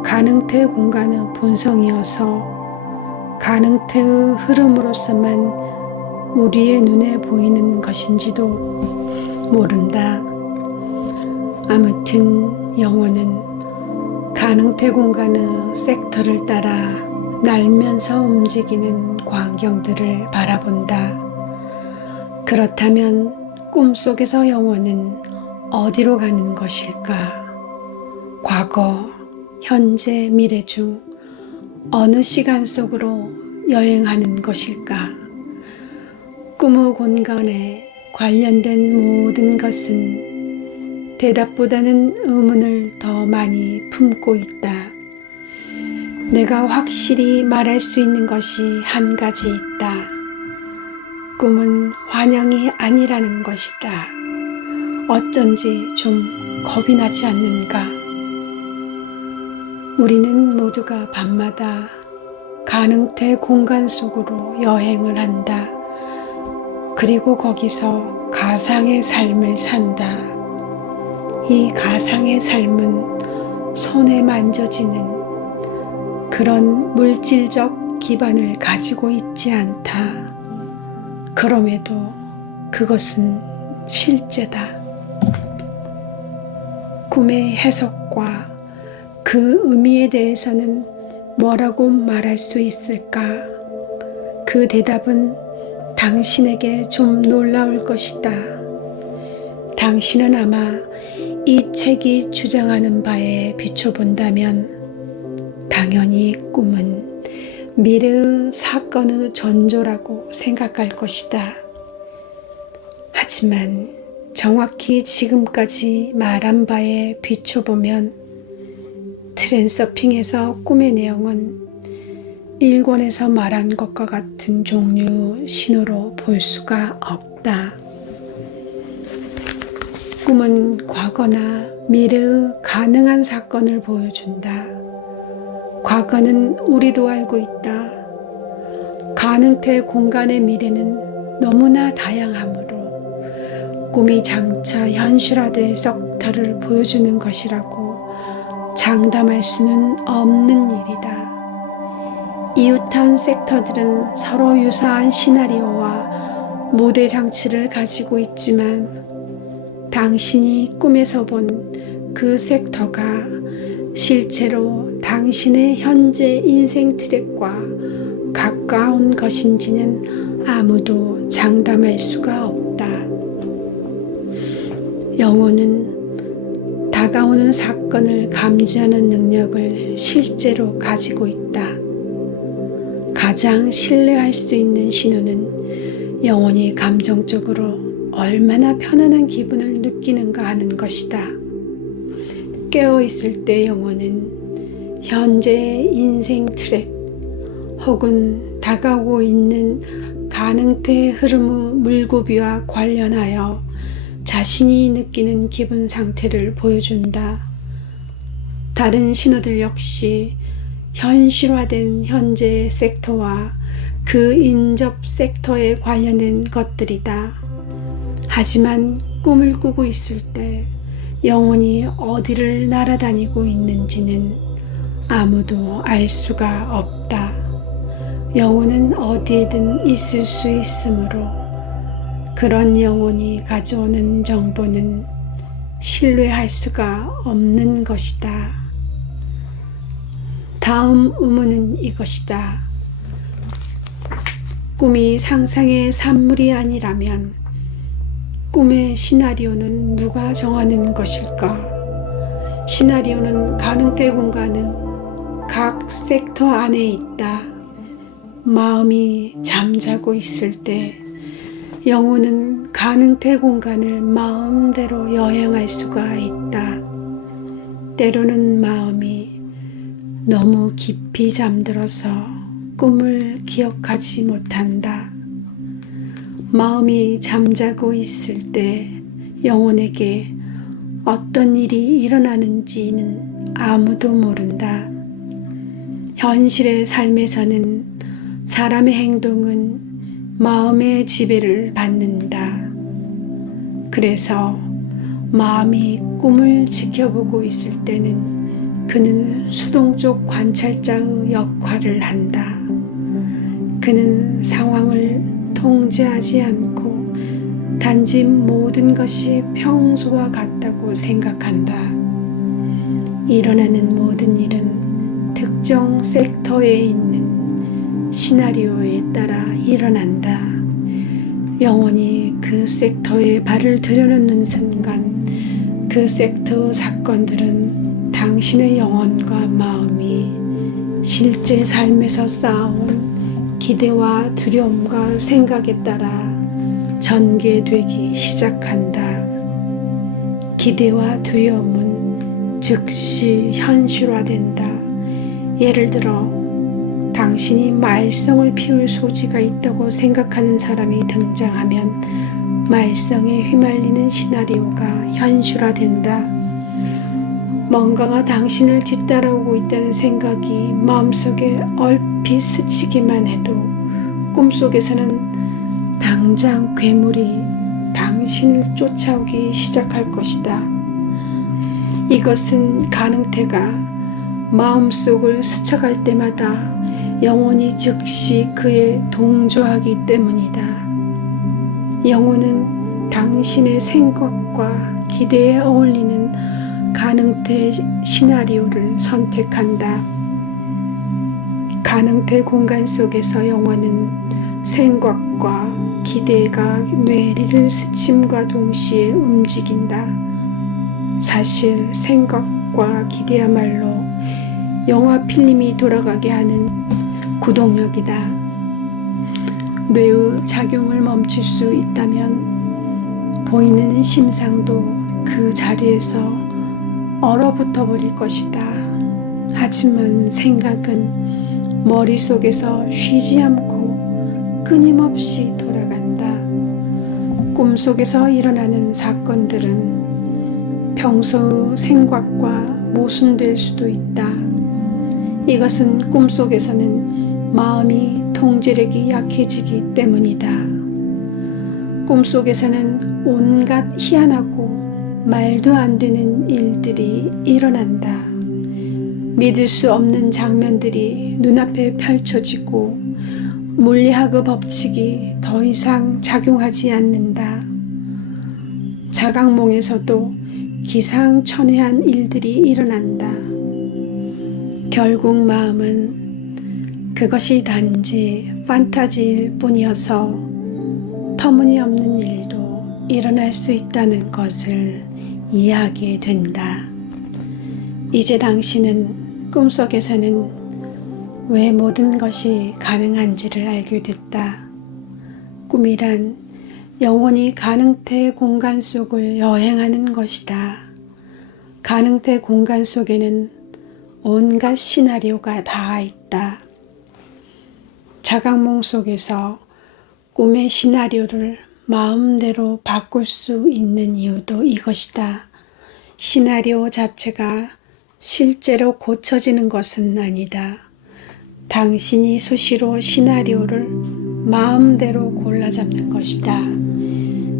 가능태 공간의 본성이어서 가능태의 흐름으로서만 우리의 눈에 보이는 것인지도 모른다. 아무튼 영혼은 가능태 공간의 섹터를 따라 날면서 움직이는 광경들을 바라본다. 그렇다면 꿈속에서 영혼은 어디로 가는 것일까? 과거, 현재, 미래 중 어느 시간 속으로 여행하는 것일까? 꿈의 공간에 관련된 모든 것은 대답보다는 의문을 더 많이 품고 있다. 내가 확실히 말할 수 있는 것이 한 가지 있다. 꿈은 환영이 아니라는 것이다. 어쩐지 좀 겁이 나지 않는가? 우리는 모두가 밤마다 가능태 공간 속으로 여행을 한다. 그리고 거기서 가상의 삶을 산다. 이 가상의 삶은 손에 만져지는 그런 물질적 기반을 가지고 있지 않다. 그럼에도 그것은 실제다. 꿈의 해석과 그 의미에 대해서는 뭐라고 말할 수 있을까? 그 대답은 당신에게 좀 놀라울 것이다. 당신은 아마 이 책이 주장하는 바에 비춰본다면 당연히 꿈은 미래의 사건의 전조라고 생각할 것이다. 하지만 정확히 지금까지 말한 바에 비춰보면 트랜서핑에서 꿈의 내용은 일권에서 말한 것과 같은 종류의 신호로 볼 수가 없다. 꿈은 과거나 미래의 가능한 사건을 보여준다. 과거는 우리도 알고 있다. 가능태 공간의 미래는 너무나 다양하므로 꿈이 장차 현실화될 섹터를 보여주는 것이라고 장담할 수는 없는 일이다. 이웃한 섹터들은 서로 유사한 시나리오와 무대 장치를 가지고 있지만 당신이 꿈에서 본 그 섹터가 실제로 당신의 현재 인생 트랙과 가까운 것인지는 아무도 장담할 수가 없다. 영혼은 다가오는 사건을 감지하는 능력을 실제로 가지고 있다. 가장 신뢰할 수 있는 신호는 영혼이 감정적으로 얼마나 편안한 기분을 느끼는가 하는 것이다. 깨어있을 때 영혼은 현재의 인생 트랙 혹은 다가오고 있는 가능태의 흐름의 물고비와 관련하여 자신이 느끼는 기분 상태를 보여준다. 다른 신호들 역시 현실화된 현재의 섹터와 그 인접 섹터에 관련된 것들이다. 하지만 꿈을 꾸고 있을 때 영혼이 어디를 날아다니고 있는지는 아무도 알 수가 없다. 영혼은 어디에든 있을 수 있으므로 그런 영혼이 가져오는 정보는 신뢰할 수가 없는 것이다. 다음 의문은 이것이다. 꿈이 상상의 산물이 아니라면 꿈의 시나리오는 누가 정하는 것일까? 시나리오는 가능태 공간의 각 섹터 안에 있다. 마음이 잠자고 있을 때 영혼은 가능태 공간을 마음대로 여행할 수가 있다. 때로는 마음이 너무 깊이 잠들어서 꿈을 기억하지 못한다. 마음이 잠자고 있을 때 영혼에게 어떤 일이 일어나는지는 아무도 모른다. 현실의 삶에서는 사람의 행동은 마음의 지배를 받는다. 그래서 마음이 꿈을 지켜보고 있을 때는 그는 수동적 관찰자의 역할을 한다. 그는 상황을 통제하지 않고 단지 모든 것이 평소와 같다고 생각한다. 일어나는 모든 일은 특정 섹터에 있는 시나리오에 따라 일어난다. 영혼이 그 섹터에 발을 들여놓는 순간 그 섹터 사건들은 당신의 영혼과 마음이 실제 삶에서 쌓아온 기대와 두려움과 생각에 따라 전개되기 시작한다. 기대와 두려움은 즉시 현실화된다. 예를 들어 당신이 말썽을 피울 소지가 있다고 생각하는 사람이 등장하면 말썽에 휘말리는 시나리오가 현실화된다. 뭔가가 당신을 뒤따라오고 있다는 생각이 마음속에 얼핏 스치기만 해도 꿈속에서는 당장 괴물이 당신을 쫓아오기 시작할 것이다. 이것은 가능태가 마음속을 스쳐갈 때마다 영혼이 즉시 그에 동조하기 때문이다. 영혼은 당신의 생각과 기대에 어울리는 가능태 시나리오를 선택한다. 가능태 공간 속에서 영혼은 생각과 기대가 뇌리를 스침과 동시에 움직인다. 사실 생각과 기대야말로 영화 필름이 돌아가게 하는 구동력이다. 뇌의 작용을 멈출 수 있다면 보이는 심상도 그 자리에서 얼어붙어 버릴 것이다. 하지만 생각은 머릿속에서 쉬지 않고 끊임없이 돌아간다. 꿈속에서 일어나는 사건들은 평소의 생각과 모순될 수도 있다. 이것은 꿈속에서는 마음이 통제력이 약해지기 때문이다. 꿈속에서는 온갖 희한하고 말도 안 되는 일들이 일어난다. 믿을 수 없는 장면들이 눈앞에 펼쳐지고 물리학의 법칙이 더 이상 작용하지 않는다. 자각몽에서도 기상천외한 일들이 일어난다. 결국 마음은 그것이 단지 판타지일 뿐이어서 터무니없는 일도 일어날 수 있다는 것을 이해하게 된다. 이제 당신은 꿈속에서는 왜 모든 것이 가능한지를 알게 됐다. 꿈이란 영혼이 가능태 공간 속을 여행하는 것이다. 가능태 공간 속에는 온갖 시나리오가 다 있다. 자각몽 속에서 꿈의 시나리오를 마음대로 바꿀 수 있는 이유도 이것이다. 시나리오 자체가 실제로 고쳐지는 것은 아니다. 당신이 수시로 시나리오를 마음대로 골라잡는 것이다.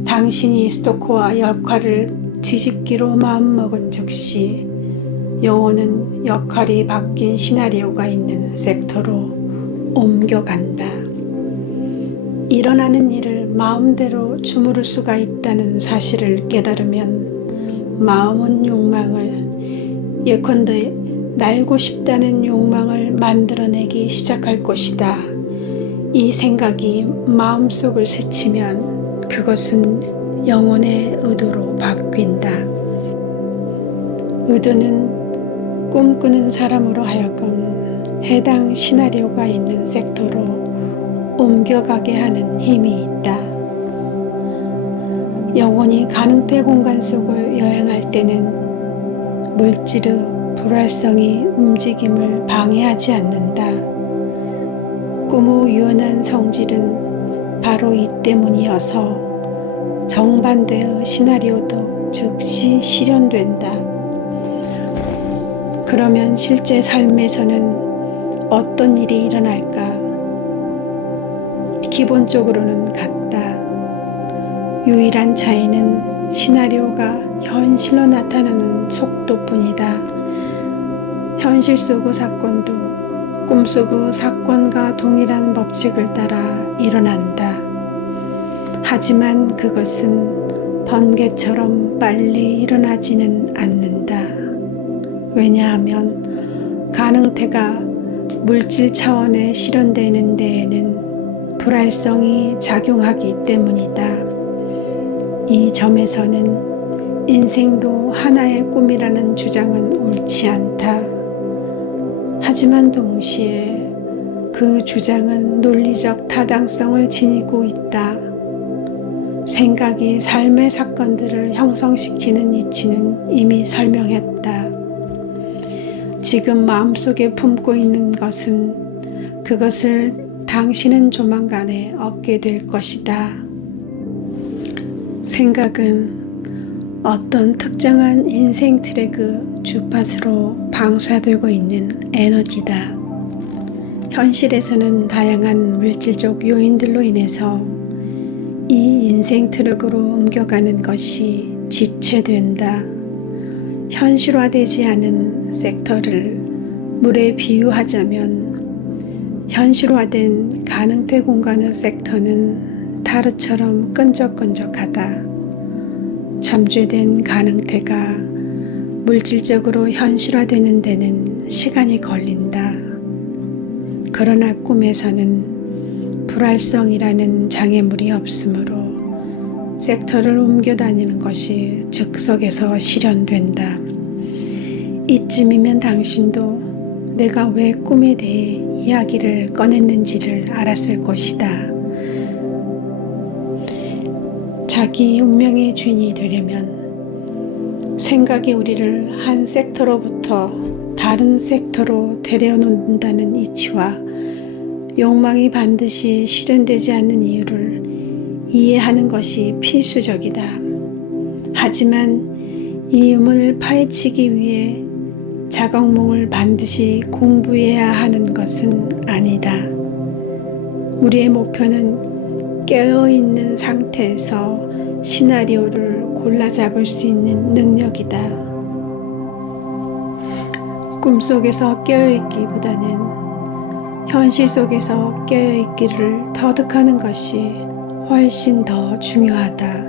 당신이 스토커와 역할을 뒤집기로 마음먹은 즉시 영혼은 역할이 바뀐 시나리오가 있는 섹터로 옮겨간다. 일어나는 일을 마음대로 주무를 수가 있다는 사실을 깨달으면 마음은 욕망을 예컨대 날고 싶다는 욕망을 만들어내기 시작할 것이다. 이 생각이 마음속을 스치면 그것은 영혼의 의도로 바뀐다. 의도는 꿈꾸는 사람으로 하여금 해당 시나리오가 있는 섹터로 옮겨가게 하는 힘이 있다. 영혼이 가능태 공간 속을 여행할 때는 물질의 불활성이 움직임을 방해하지 않는다. 꿈의 유연한 성질은 바로 이 때문이어서 정반대의 시나리오도 즉시 실현된다. 그러면 실제 삶에서는 어떤 일이 일어날까? 기본적으로는 같다. 유일한 차이는 시나리오가 현실로 나타나는 속도뿐이다. 현실 속의 사건도 꿈속의 사건과 동일한 법칙을 따라 일어난다. 하지만 그것은 번개처럼 빨리 일어나지는 않는다. 왜냐하면 가능태가 물질 차원에 실현되는 데에는 불활성이 작용하기 때문이다. 이 점에서는 인생도 하나의 꿈이라는 주장은 옳지 않다. 하지만 동시에 그 주장은 논리적 타당성을 지니고 있다. 생각이 삶의 사건들을 형성시키는 이치는 이미 설명했다. 지금 마음속에 품고 있는 것은 그것을 당신은 조만간에 얻게 될 것이다. 생각은 어떤 특정한 인생 트랙의 주파수로 방사되고 있는 에너지다. 현실에서는 다양한 물질적 요인들로 인해서 이 인생 트랙으로 옮겨가는 것이 지체된다. 현실화되지 않은 섹터를 물에 비유하자면 현실화된 가능태 공간의 섹터는 타르처럼 끈적끈적하다. 잠재된 가능태가 물질적으로 현실화되는 데는 시간이 걸린다. 그러나 꿈에서는 불활성이라는 장애물이 없으므로 섹터를 옮겨 다니는 것이 즉석에서 실현된다. 이쯤이면 당신도 내가 왜 꿈에 대해 이야기를 꺼냈는지를 알았을 것이다. 자기 운명의 주인이 되려면 생각이 우리를 한 섹터로부터 다른 섹터로 데려놓는다는 이치와 욕망이 반드시 실현되지 않는 이유를 이해하는 것이 필수적이다. 하지만 이 의문을 파헤치기 위해 자각몽을 반드시 공부해야 하는 것은 아니다. 우리의 목표는 깨어있는 상태에서 시나리오를 골라 잡을 수 있는 능력이다. 꿈속에서 깨어있기보다는 현실 속에서 깨어있기를 터득하는 것이 훨씬 더 중요하다.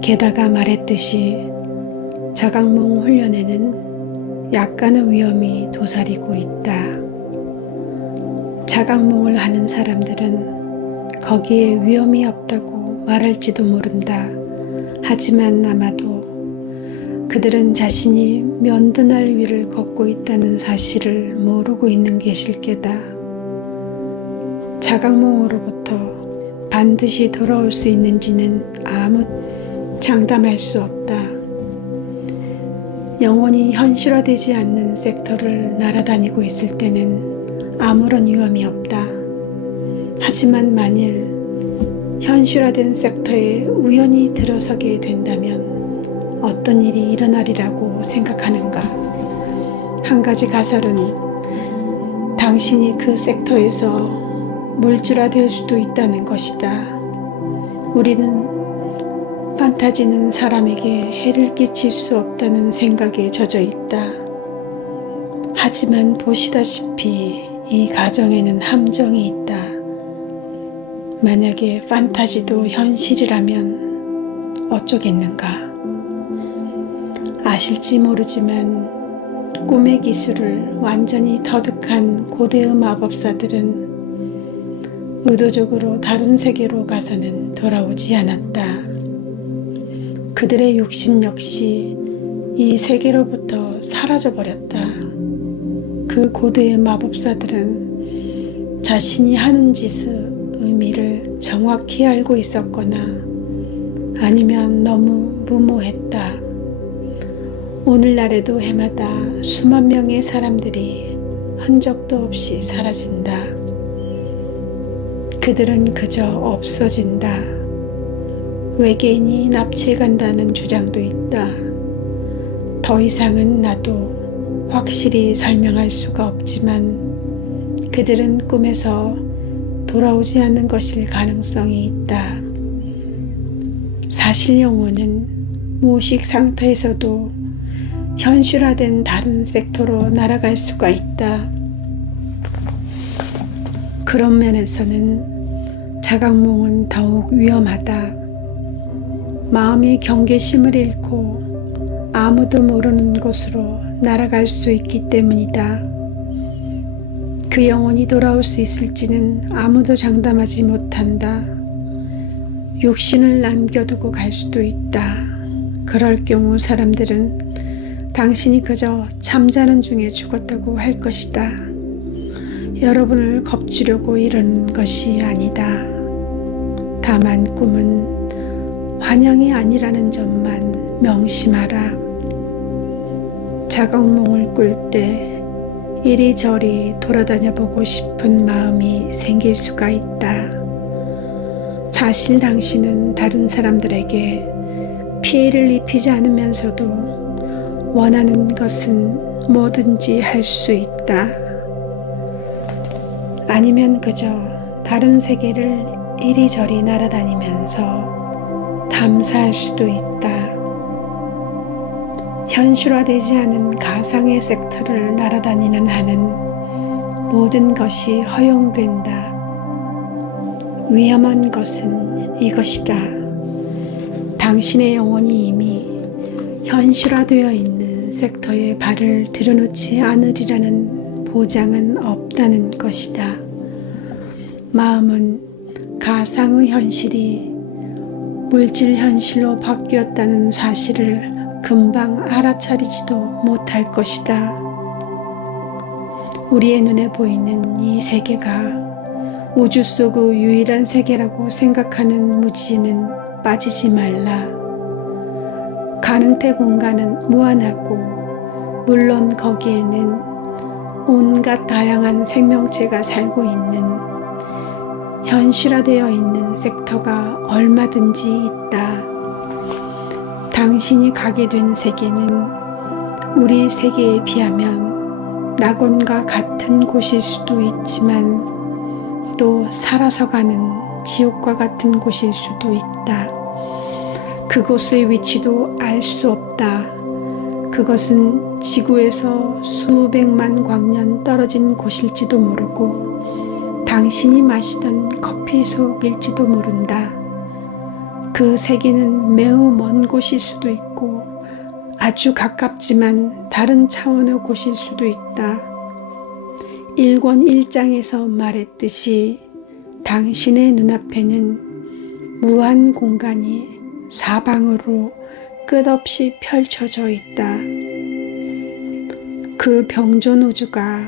게다가 말했듯이 자각몽 훈련에는 약간의 위험이 도사리고 있다. 자각몽을 하는 사람들은 거기에 위험이 없다고 말할지도 모른다. 하지만 아마도 그들은 자신이 면도날 위를 걷고 있다는 사실을 모르고 있는 것일 게다. 자각몽으로부터 반드시 돌아올 수 있는지는 아무 장담할 수 없다. 영원히 현실화되지 않는 섹터를 날아다니고 있을 때는 아무런 위험이 없다. 하지만 만일 현실화된 섹터에 우연히 들어서게 된다면 어떤 일이 일어나리라고 생각하는가? 한 가지 가설은 당신이 그 섹터에서 물질화될 수도 있다는 것이다. 우리는 판타지는 사람에게 해를 끼칠 수 없다는 생각에 젖어 있다. 하지만 보시다시피 이 가정에는 함정이 있다. 만약에 판타지도 현실이라면 어쩌겠는가? 아실지 모르지만 꿈의 기술을 완전히 터득한 고대의 마법사들은 의도적으로 다른 세계로 가서는 돌아오지 않았다. 그들의 육신 역시 이 세계로부터 사라져버렸다. 그 고대의 마법사들은 자신이 하는 짓의 의미를 정확히 알고 있었거나 아니면 너무 무모했다. 오늘날에도 해마다 수만 명의 사람들이 흔적도 없이 사라진다. 그들은 그저 없어진다. 외계인이 납치해간다는 주장도 있다. 더 이상은 나도 확실히 설명할 수가 없지만 그들은 꿈에서 돌아오지 않는 것일 가능성이 있다. 사실 영혼은 무의식 상태에서도 현실화된 다른 섹터로 날아갈 수가 있다. 그런 면에서는 자각몽은 더욱 위험하다. 마음의 경계심을 잃고 아무도 모르는 곳으로 날아갈 수 있기 때문이다. 그 영혼이 돌아올 수 있을지는 아무도 장담하지 못한다. 육신을 남겨두고 갈 수도 있다. 그럴 경우 사람들은 당신이 그저 잠자는 중에 죽었다고 할 것이다. 여러분을 겁주려고 이러는 것이 아니다. 다만 꿈은 환영이 아니라는 점만 명심하라. 자각몽을 꿀 때 이리저리 돌아다녀 보고 싶은 마음이 생길 수가 있다. 사실 당신은 다른 사람들에게 피해를 입히지 않으면서도 원하는 것은 뭐든지 할 수 있다. 아니면 그저 다른 세계를 이리저리 날아다니면서 탐사할 수도 있다. 현실화되지 않은 가상의 섹터를 날아다니는 한은 모든 것이 허용된다. 위험한 것은 이것이다. 당신의 영혼이 이미 현실화되어 있는 섹터에 발을 들여놓지 않으리라는 보장은 없다는 것이다. 마음은 가상의 현실이 물질 현실로 바뀌었다는 사실을 금방 알아차리지도 못할 것이다. 우리의 눈에 보이는 이 세계가 우주 속의 유일한 세계라고 생각하는 무지에는 빠지지 말라. 가능태 공간은 무한하고 물론 거기에는 온갖 다양한 생명체가 살고 있는 현실화되어 있는 섹터가 얼마든지 있다. 당신이 가게 된 세계는 우리 세계에 비하면 낙원과 같은 곳일 수도 있지만 또 살아서 가는 지옥과 같은 곳일 수도 있다. 그곳의 위치도 알 수 없다. 그것은 지구에서 수백만 광년 떨어진 곳일지도 모르고 당신이 마시던 커피 속일지도 모른다. 그 세계는 매우 먼 곳일 수도 있고 아주 가깝지만 다른 차원의 곳일 수도 있다. 1권 1장에서 말했듯이 당신의 눈앞에는 무한 공간이 사방으로 끝없이 펼쳐져 있다. 그 병존 우주가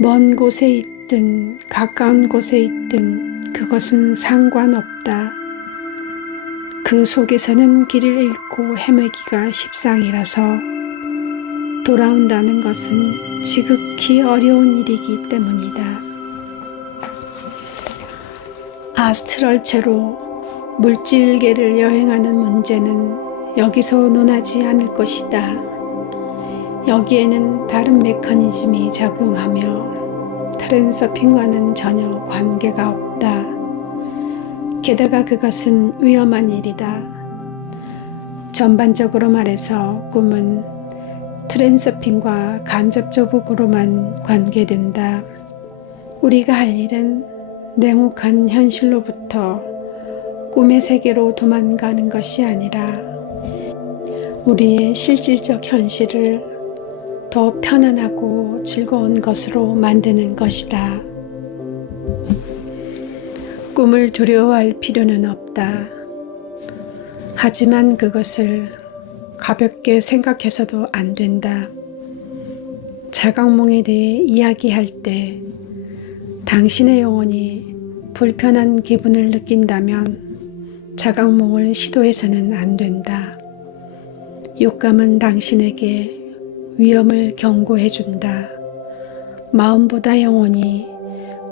먼 곳에 있든 가까운 곳에 있든 그것은 상관없다. 그 속에서는 길을 잃고 헤매기가 십상이라서 돌아온다는 것은 지극히 어려운 일이기 때문이다. 아스트럴체로 물질계를 여행하는 문제는 여기서 논하지 않을 것이다. 여기에는 다른 메커니즘이 작용하며 트랜서핑과는 전혀 관계가 없다. 게다가 그것은 위험한 일이다. 전반적으로 말해서 꿈은 트랜서핑과 간접적으로만 관계된다. 우리가 할 일은 냉혹한 현실로부터 꿈의 세계로 도망가는 것이 아니라 우리의 실질적 현실을 더 편안하고 즐거운 것으로 만드는 것이다. 꿈을 두려워할 필요는 없다. 하지만 그것을 가볍게 생각해서도 안 된다. 자각몽에 대해 이야기할 때 당신의 영혼이 불편한 기분을 느낀다면 자각몽을 시도해서는 안 된다. 육감은 당신에게 위험을 경고해 준다. 마음보다 영혼이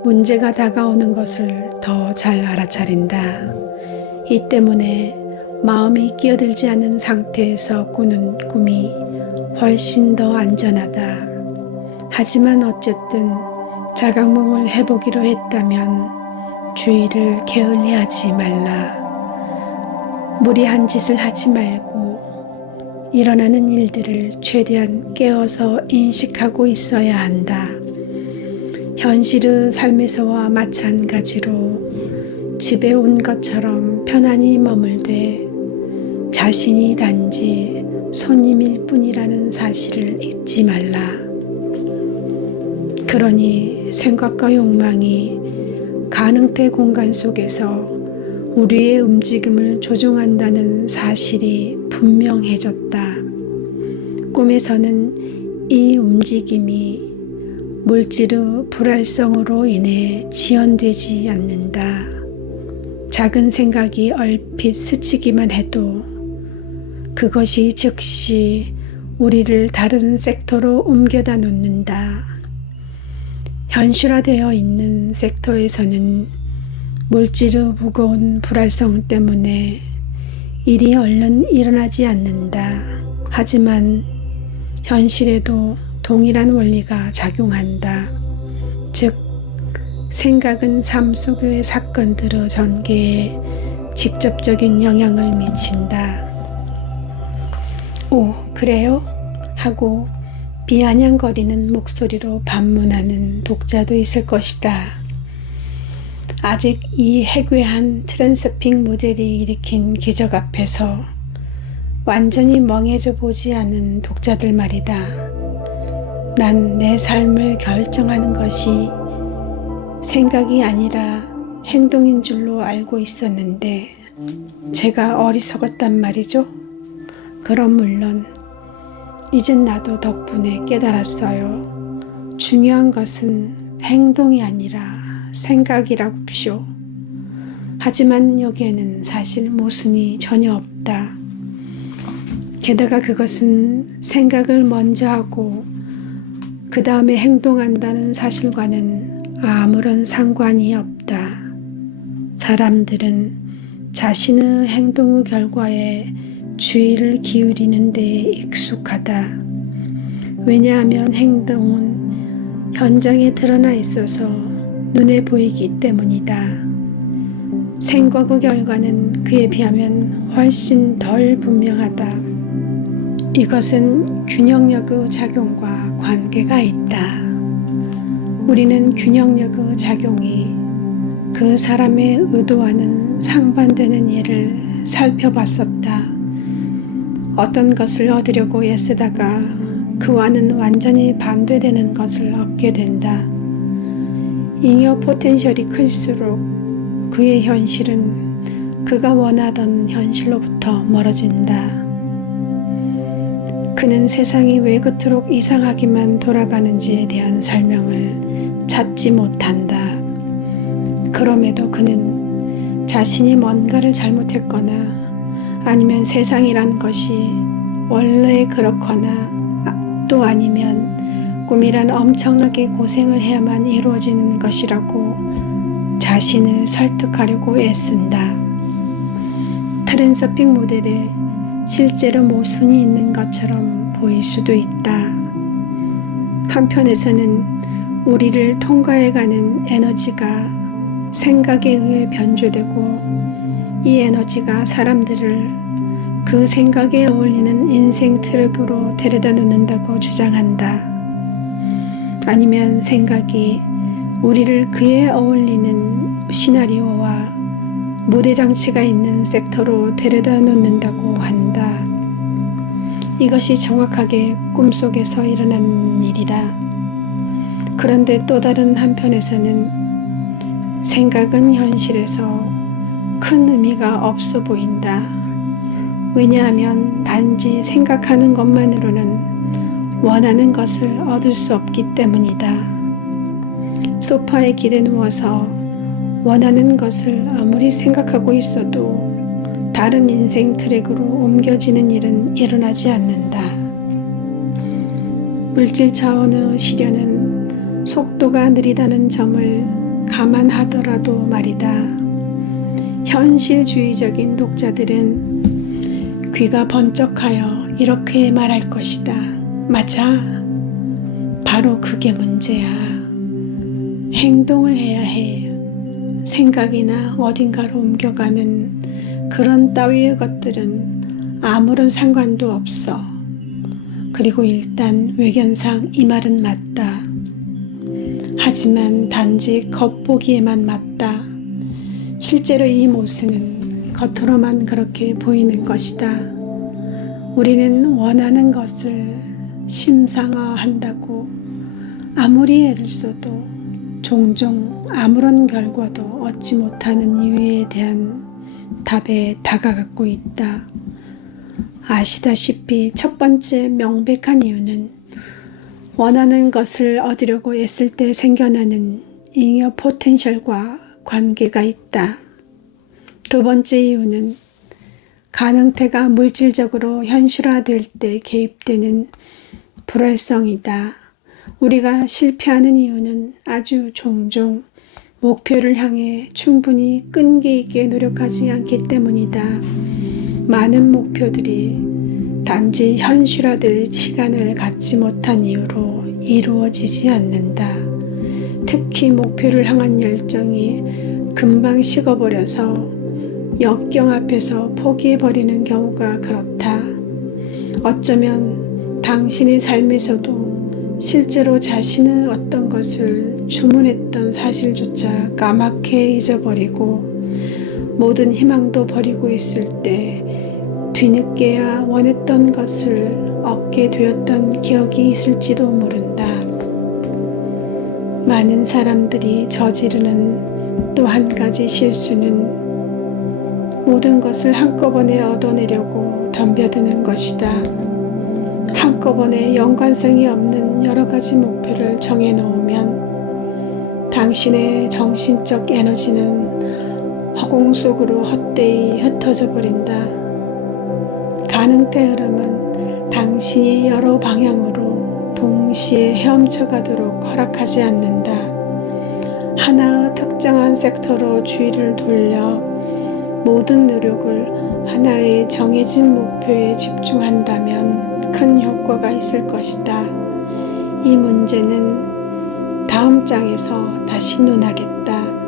문제가 다가오는 것을 더 잘 알아차린다. 이 때문에 마음이 끼어들지 않은 상태에서 꾸는 꿈이 훨씬 더 안전하다. 하지만 어쨌든 자각몽을 해보기로 했다면 주의를 게을리하지 말라. 무리한 짓을 하지 말고 일어나는 일들을 최대한 깨어서 인식하고 있어야 한다. 현실의 삶에서와 마찬가지로 집에 온 것처럼 편안히 머물되 자신이 단지 손님일 뿐이라는 사실을 잊지 말라. 그러니 생각과 욕망이 가능태 공간 속에서 우리의 움직임을 조종한다는 사실이 분명해졌다. 꿈에서는 이 움직임이 물질의 불활성으로 인해 지연되지 않는다. 작은 생각이 얼핏 스치기만 해도 그것이 즉시 우리를 다른 섹터로 옮겨다 놓는다. 현실화되어 있는 섹터에서는 물질의 무거운 불활성 때문에 일이 얼른 일어나지 않는다. 하지만 현실에도 동일한 원리가 작용한다. 즉, 생각은 삶 속의 사건들의 전개에 직접적인 영향을 미친다. 오, 그래요? 하고 비아냥거리는 목소리로 반문하는 독자도 있을 것이다. 아직 이 해괴한 트랜서핑 모델이 일으킨 기적 앞에서 완전히 멍해져 보지 않는 독자들 말이다. 난 내 삶을 결정하는 것이 생각이 아니라 행동인 줄로 알고 있었는데 제가 어리석었단 말이죠. 그럼 물론 이젠 나도 덕분에 깨달았어요. 중요한 것은 행동이 아니라 생각이라고쇼. 하지만 여기에는 사실 모순이 전혀 없다. 게다가 그것은 생각을 먼저 하고 그 다음에 행동한다는 사실과는 아무런 상관이 없다. 사람들은 자신의 행동의 결과에 주의를 기울이는 데 익숙하다. 왜냐하면 행동은 현장에 드러나 있어서 눈에 보이기 때문이다. 생각의 결과는 그에 비하면 훨씬 덜 분명하다. 이것은 균형력의 작용과 관계가 있다. 우리는 균형력의 작용이 그 사람의 의도와는 상반되는 예를 살펴봤었다. 어떤 것을 얻으려고 애쓰다가 그와는 완전히 반대되는 것을 얻게 된다. 잉여 포텐셜이 클수록 그의 현실은 그가 원하던 현실로부터 멀어진다. 그는 세상이 왜 그토록 이상하게만 돌아가는지에 대한 설명을 찾지 못한다. 그럼에도 그는 자신이 뭔가를 잘못했거나 아니면 세상이란 것이 원래 그렇거나 또 아니면 꿈이란 엄청나게 고생을 해야만 이루어지는 것이라고 자신을 설득하려고 애쓴다. 트랜서핑 모델에 실제로 모순이 있는 것처럼 보일 수도 있다. 한편에서는 우리를 통과해가는 에너지가 생각에 의해 변조되고 이 에너지가 사람들을 그 생각에 어울리는 인생 트랙으로 데려다 놓는다고 주장한다. 아니면 생각이 우리를 그에 어울리는 시나리오와 무대 장치가 있는 섹터로 데려다 놓는다고 한다. 이것이 정확하게 꿈속에서 일어나는 일이다. 그런데 또 다른 한편에서는 생각은 현실에서 큰 의미가 없어 보인다. 왜냐하면 단지 생각하는 것만으로는 원하는 것을 얻을 수 없기 때문이다. 소파에 기대 누워서 원하는 것을 아무리 생각하고 있어도 다른 인생 트랙으로 옮겨지는 일은 일어나지 않는다. 물질 차원의 실현은 속도가 느리다는 점을 감안하더라도 말이다. 현실주의적인 독자들은 귀가 번쩍하여 이렇게 말할 것이다. 맞아. 바로 그게 문제야. 행동을 해야 해. 생각이나 어딘가로 옮겨가는 그런 따위의 것들은 아무런 상관도 없어. 그리고 일단 외견상 이 말은 맞다. 하지만 단지 겉보기에만 맞다. 실제로 이 모습은 겉으로만 그렇게 보이는 것이다. 우리는 원하는 것을 심상화한다고 아무리 애를 써도 종종 아무런 결과도 얻지 못하는 이유에 대한 답에 다가가고 있다. 아시다시피 첫 번째 명백한 이유는 원하는 것을 얻으려고 애쓸 때 생겨나는 잉여 포텐셜과 관계가 있다. 두 번째 이유는 가능태가 물질적으로 현실화될 때 개입되는 불활성이다. 우리가 실패하는 이유는 아주 종종 목표를 향해 충분히 끈기 있게 노력하지 않기 때문이다. 많은 목표들이 단지 현실화될 시간을 갖지 못한 이유로 이루어지지 않는다. 특히 목표를 향한 열정이 금방 식어버려서 역경 앞에서 포기해버리는 경우가 그렇다. 어쩌면 당신의 삶에서도 실제로 자신의 어떤 것을 주문했던 사실조차 까맣게 잊어버리고 모든 희망도 버리고 있을 때 뒤늦게야 원했던 것을 얻게 되었던 기억이 있을지도 모른다. 많은 사람들이 저지르는 또 한 가지 실수는 모든 것을 한꺼번에 얻어내려고 덤벼드는 것이다. 한꺼번에 연관성이 없는 여러 가지 목표를 정해놓으면 당신의 정신적 에너지는 허공 속으로 헛되이 흩어져 버린다. 가능태 흐름은 당신이 여러 방향으로 동시에 헤엄쳐 가도록 허락하지 않는다. 하나의 특정한 섹터로 주의를 돌려 모든 노력을 하나의 정해진 목표에 집중한다면 큰 효과가 있을 것이다. 이 문제는 다음 장에서 다시 논하겠다.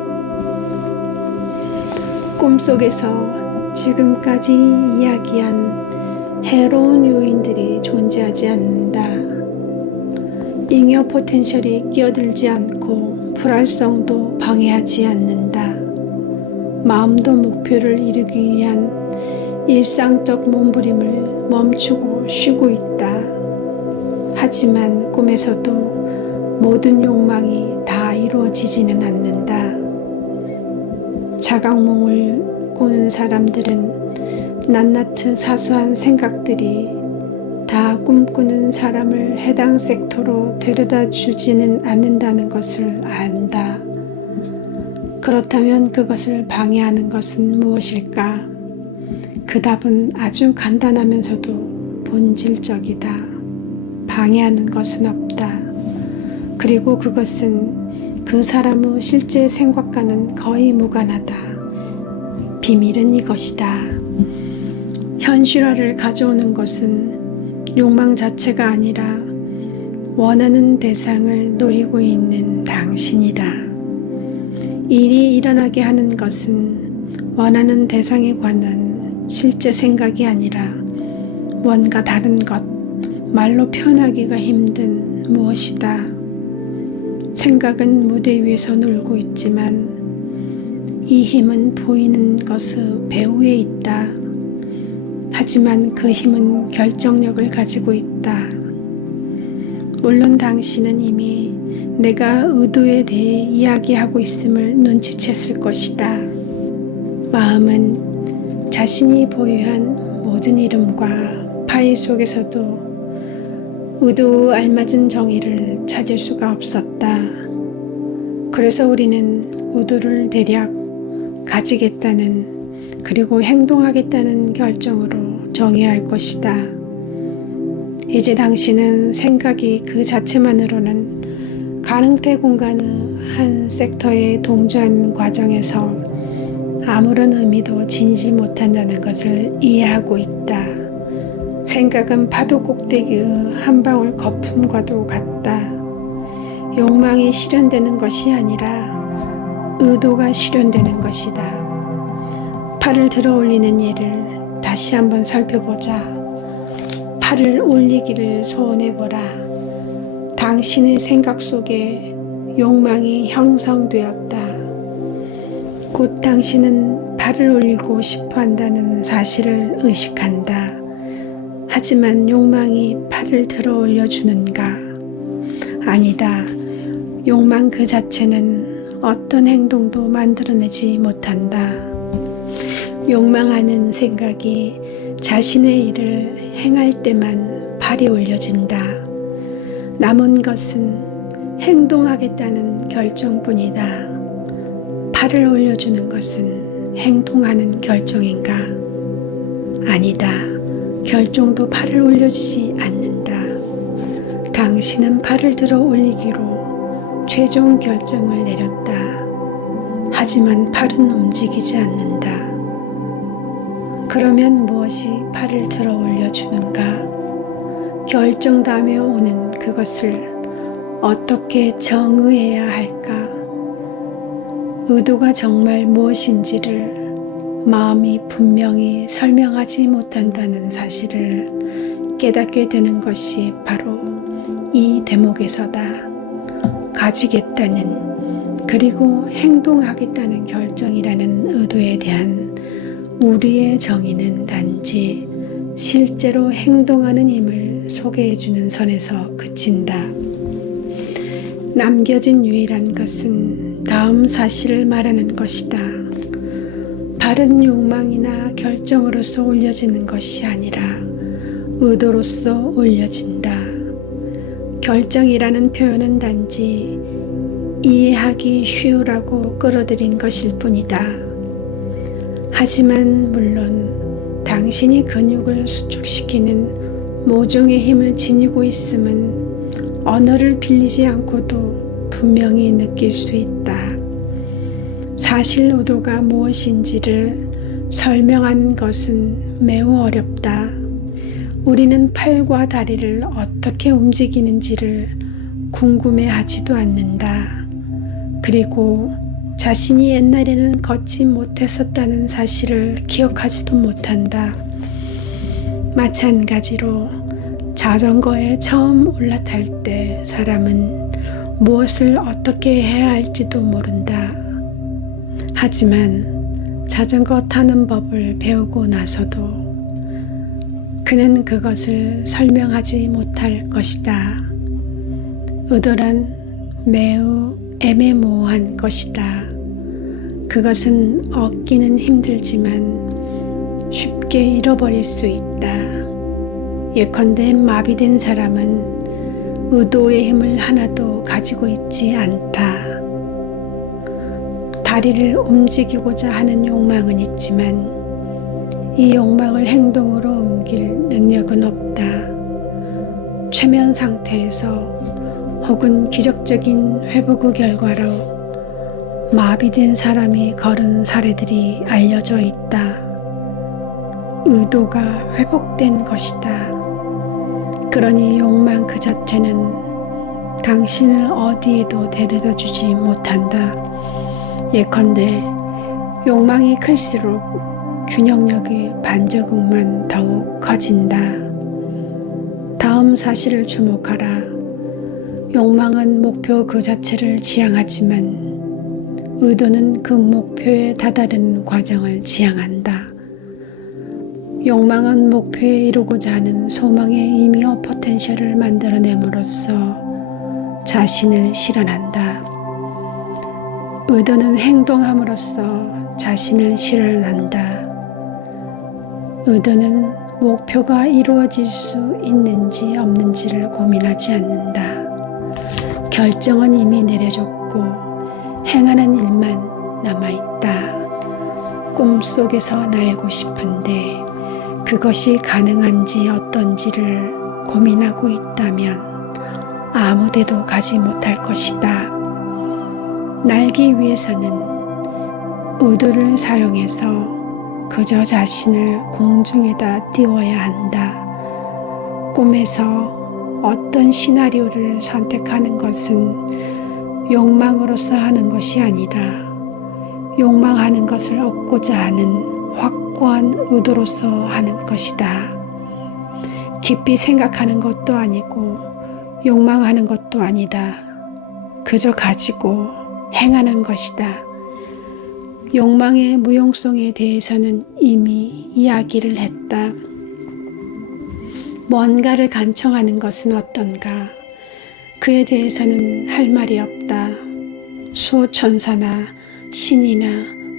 꿈속에서 지금까지 이야기한 해로운 요인들이 존재하지 않는다. 잉여 포텐셜이 끼어들지 않고 불활성도 방해하지 않는다. 마음도 목표를 이루기 위한 일상적 몸부림을 멈추고 쉬고 있다. 하지만 꿈에서도 모든 욕망이 다 이루어지지는 않는다. 자각몽을 꾸는 사람들은 낱낱이 사소한 생각들이 다 꿈꾸는 사람을 해당 섹터로 데려다 주지는 않는다는 것을 안다. 그렇다면 그것을 방해하는 것은 무엇일까? 그 답은 아주 간단하면서도 본질적이다. 방해하는 것은 없다. 그리고 그것은 그 사람의 실제 생각과는 거의 무관하다. 비밀은 이것이다. 현실화를 가져오는 것은 욕망 자체가 아니라 원하는 대상을 노리고 있는 당신이다. 일이 일어나게 하는 것은 원하는 대상에 관한 실제 생각이 아니라 뭔가 다른 것, 말로 표현하기가 힘든 무엇이다. 생각은 무대 위에서 놀고 있지만 이 힘은 보이는 것의 배후에 있다. 하지만 그 힘은 결정력을 가지고 있다. 물론 당신은 이미 내가 의도에 대해 이야기하고 있음을 눈치챘을 것이다. 마음은 자신이 보유한 모든 이름과 파일 속에서도 의도에 알맞은 정의를 찾을 수가 없었다. 그래서 우리는 의도를 대략 가지겠다는 그리고 행동하겠다는 결정으로 정의할 것이다. 이제 당신은 생각이 그 자체만으로는 가능태 공간의 한 섹터에 동조하는 과정에서 아무런 의미도 지니지 못한다는 것을 이해하고 있다. 생각은 파도 꼭대기의 한 방울 거품과도 같다. 욕망이 실현되는 것이 아니라 의도가 실현되는 것이다. 팔을 들어 올리는 예를 다시 한번 살펴보자. 팔을 올리기를 소원해보라. 당신의 생각 속에 욕망이 형성되었다. 곧 당신은 팔을 올리고 싶어 한다는 사실을 의식한다. 하지만 욕망이 팔을 들어 올려주는가? 아니다. 욕망 그 자체는 어떤 행동도 만들어내지 못한다. 욕망하는 생각이 자신의 일을 행할 때만 팔이 올려진다. 남은 것은 행동하겠다는 결정뿐이다. 팔을 올려주는 것은 행동하는 결정인가? 아니다. 결정도 팔을 올려주지 않는다. 당신은 팔을 들어 올리기로 최종 결정을 내렸다. 하지만 팔은 움직이지 않는다. 그러면 무엇이 팔을 들어 올려주는가? 결정 다음에 오는 그것을 어떻게 정의해야 할까? 의도가 정말 무엇인지를 마음이 분명히 설명하지 못한다는 사실을 깨닫게 되는 것이 바로 이 대목에서다. 가지겠다는 그리고 행동하겠다는 결정이라는 의도에 대한 우리의 정의는 단지 실제로 행동하는 힘을 소개해주는 선에서 그친다. 남겨진 유일한 것은 다음 사실을 말하는 것이다. 바른 욕망이나 결정으로서 올려지는 것이 아니라 의도로서 올려진다. 결정이라는 표현은 단지 이해하기 쉬우라고 끌어들인 것일 뿐이다. 하지만 물론 당신이 근육을 수축시키는 모종의 힘을 지니고 있음은 언어를 빌리지 않고도 분명히 느낄 수 있다. 사실 의도가 무엇인지를 설명하는 것은 매우 어렵다. 우리는 팔과 다리를 어떻게 움직이는지를 궁금해하지도 않는다. 그리고 자신이 옛날에는 걷지 못했었다는 사실을 기억하지도 못한다. 마찬가지로 자전거에 처음 올라탈 때 사람은 무엇을 어떻게 해야 할지도 모른다. 하지만 자전거 타는 법을 배우고 나서도 그는 그것을 설명하지 못할 것이다. 의도란 매우 애매모호한 것이다. 그것은 얻기는 힘들지만 쉽게 잃어버릴 수 있다. 예컨대 마비된 사람은 의도의 힘을 하나도 가지고 있지 않다. 다리를 움직이고자 하는 욕망은 있지만 이 욕망을 행동으로 옮길 능력은 없다. 최면 상태에서 혹은 기적적인 회복 후 결과로 마비된 사람이 걸은 사례들이 알려져 있다. 의도가 회복된 것이다. 그러니 욕망 그 자체는 당신을 어디에도 데려다 주지 못한다. 예컨대 욕망이 클수록 균형력의 반작용만 더욱 커진다. 다음 사실을 주목하라. 욕망은 목표 그 자체를 지향하지만 의도는 그 목표에 다다르는 과정을 지향한다. 욕망은 목표에 이루고자 하는 소망의 임의어 포텐셜을 만들어냄으로써 자신을 실현한다. 의도는 행동함으로써 자신을 실현한다. 의도는 목표가 이루어질 수 있는지 없는지를 고민하지 않는다. 결정은 이미 내려졌고 행하는 일만 남아있다. 꿈속에서 날고 싶은데 그것이 가능한지 어떤지를 고민하고 있다면 아무데도 가지 못할 것이다. 날기 위해서는 의도를 사용해서 그저 자신을 공중에다 띄워야 한다. 꿈에서 어떤 시나리오를 선택하는 것은 욕망으로서 하는 것이 아니라 욕망하는 것을 얻고자 하는 확고한 의도로서 하는 것이다. 깊이 생각하는 것도 아니고 욕망하는 것도 아니다. 그저 가지고 행하는 것이다. 욕망의 무용성에 대해서는 이미 이야기를 했다. 뭔가를 간청하는 것은 어떤가? 그에 대해서는 할 말이 없다. 수호천사나 신이나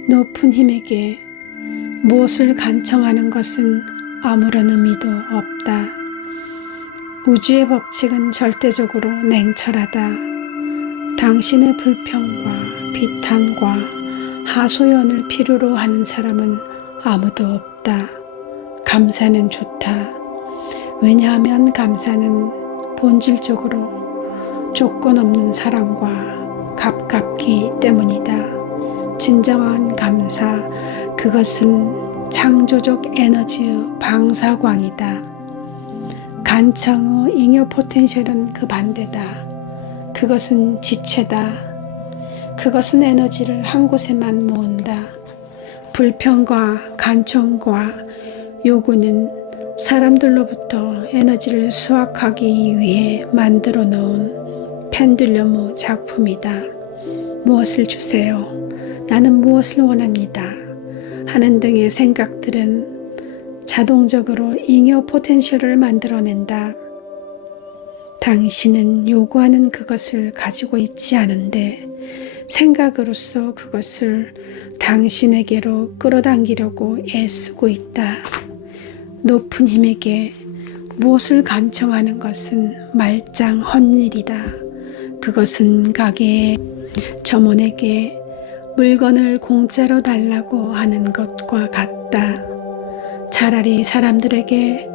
높은 힘에게 무엇을 간청하는 것은 아무런 의미도 없다. 우주의 법칙은 절대적으로 냉철하다. 당신의 불평과 비탄과 하소연을 필요로 하는 사람은 아무도 없다. 감사는 좋다. 왜냐하면 감사는 본질적으로 조건 없는 사랑과 가깝기 때문이다. 진정한 감사, 그것은 창조적 에너지의 방사광이다. 간청의 잉여 포텐셜은 그 반대다. 그것은 지체다. 그것은 에너지를 한 곳에만 모은다. 불평과 간청과 요구는 사람들로부터 에너지를 수확하기 위해 만들어 놓은 펜듈럼의 작품이다. 무엇을 주세요? 나는 무엇을 원합니다. 하는 등의 생각들은 자동적으로 잉여 포텐셜을 만들어낸다. 당신은 요구하는 그것을 가지고 있지 않은데 생각으로서 그것을 당신에게로 끌어당기려고 애쓰고 있다. 높은 힘에게 무엇을 간청하는 것은 말짱 헛일이다. 그것은 가게의 점원에게 물건을 공짜로 달라고 하는 것과 같다. 차라리 사람들에게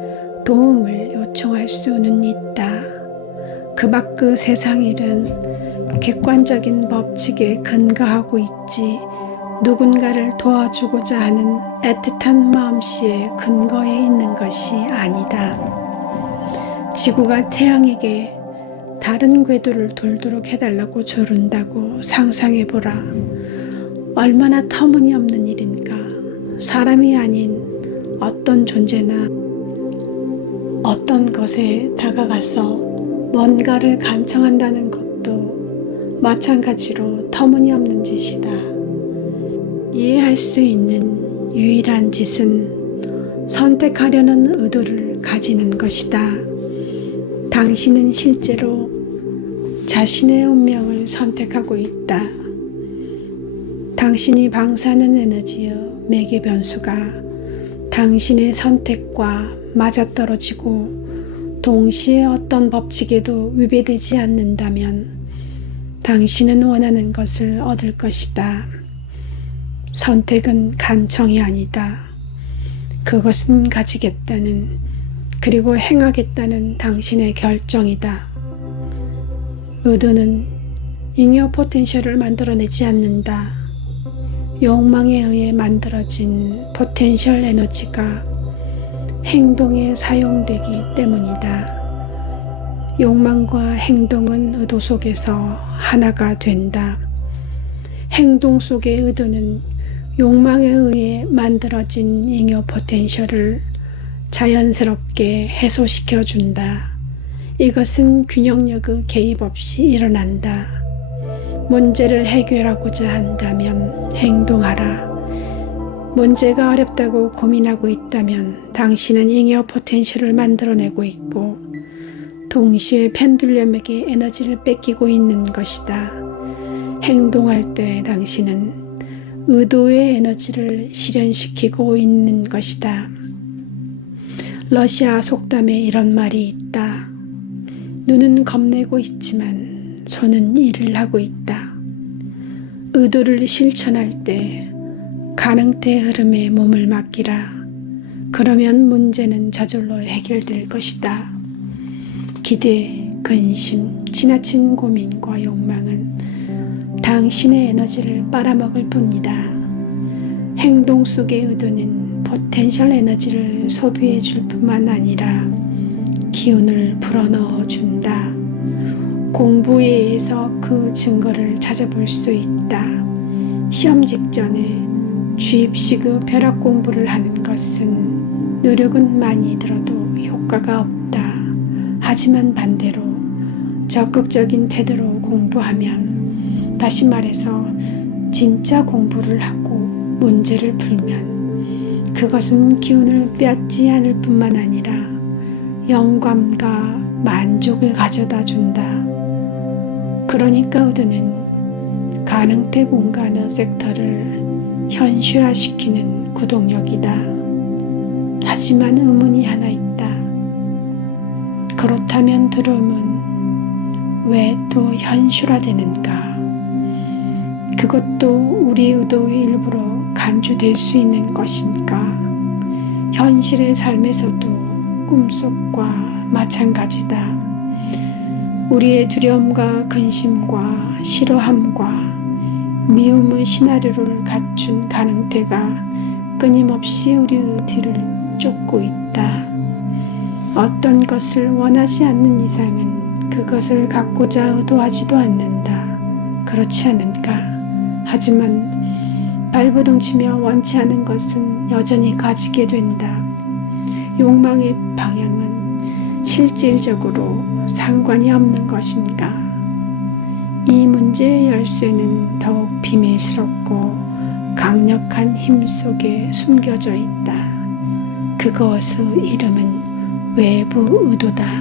도움을 요청할 수는 있다. 그 밖의 세상 일은 객관적인 법칙에 근거하고 있지 누군가를 도와주고자 하는 애틋한 마음씨에 근거해 있는 것이 아니다. 지구가 태양에게 다른 궤도를 돌도록 해달라고 조른다고 상상해보라. 얼마나 터무니없는 일인가. 사람이 아닌 어떤 존재나 어떤 것에 다가가서 뭔가를 간청한다는 것도 마찬가지로 터무니없는 짓이다. 이해할 수 있는 유일한 짓은 선택하려는 의도를 가지는 것이다. 당신은 실제로 자신의 운명을 선택하고 있다. 당신이 방사하는 에너지의 매개 변수가 당신의 선택과 맞아떨어지고 동시에 어떤 법칙에도 위배되지 않는다면 당신은 원하는 것을 얻을 것이다. 선택은 간청이 아니다. 그것은 가지겠다는 그리고 행하겠다는 당신의 결정이다. 의도는 잉여 포텐셜을 만들어내지 않는다. 욕망에 의해 만들어진 포텐셜 에너지가 행동에 사용되기 때문이다. 욕망과 행동은 의도 속에서 하나가 된다. 행동 속의 의도는 욕망에 의해 만들어진 잉여 포텐셜을 자연스럽게 해소시켜 준다. 이것은 균형력의 개입 없이 일어난다. 문제를 해결하고자 한다면 행동하라. 문제가 어렵다고 고민하고 있다면 당신은 잉여 포텐셜을 만들어내고 있고 동시에 펜듈럼에게 에너지를 뺏기고 있는 것이다. 행동할 때 당신은 의도의 에너지를 실현시키고 있는 것이다. 러시아 속담에 이런 말이 있다. 눈은 겁내고 있지만 손은 일을 하고 있다. 의도를 실천할 때 가능태 흐름에 몸을 맡기라. 그러면 문제는 저절로 해결될 것이다. 기대, 근심, 지나친 고민과 욕망은 당신의 에너지를 빨아먹을 뿐이다. 행동 속의 의도는 포텐셜 에너지를 소비해 줄 뿐만 아니라 기운을 불어넣어 준다. 공부에 의해서 그 증거를 찾아볼 수 있다. 시험 직전에 주입식의 벼락 공부를 하는 것은 노력은 많이 들어도 효과가 없다. 하지만 반대로 적극적인 태도로 공부하면, 다시 말해서 진짜 공부를 하고 문제를 풀면 그것은 기운을 빼앗지 않을 뿐만 아니라 영감과 만족을 가져다 준다. 그러니까 의도는 가능태 공간의 섹터를 현실화시키는 구동력이다. 하지만 의문이 하나 있다. 그렇다면 두려움은 왜 또 현실화되는가? 그것도 우리 의도의 일부로 간주될 수 있는 것인가? 현실의 삶에서도 꿈속과 마찬가지다. 우리의 두려움과 근심과 싫어함과 미움의 시나리오를 갖춘 가능태가 끊임없이 우리의 뒤를 쫓고 있다. 어떤 것을 원하지 않는 이상은 그것을 갖고자 의도하지도 않는다. 그렇지 않은가? 하지만 발버둥치며 원치 않은 것은 여전히 가지게 된다. 욕망의 방향은 실질적으로 상관이 없는 것인가? 이 문제의 열쇠는 더욱 비밀스럽고 강력한 힘 속에 숨겨져 있다. 그것의 이름은 외부 의도다.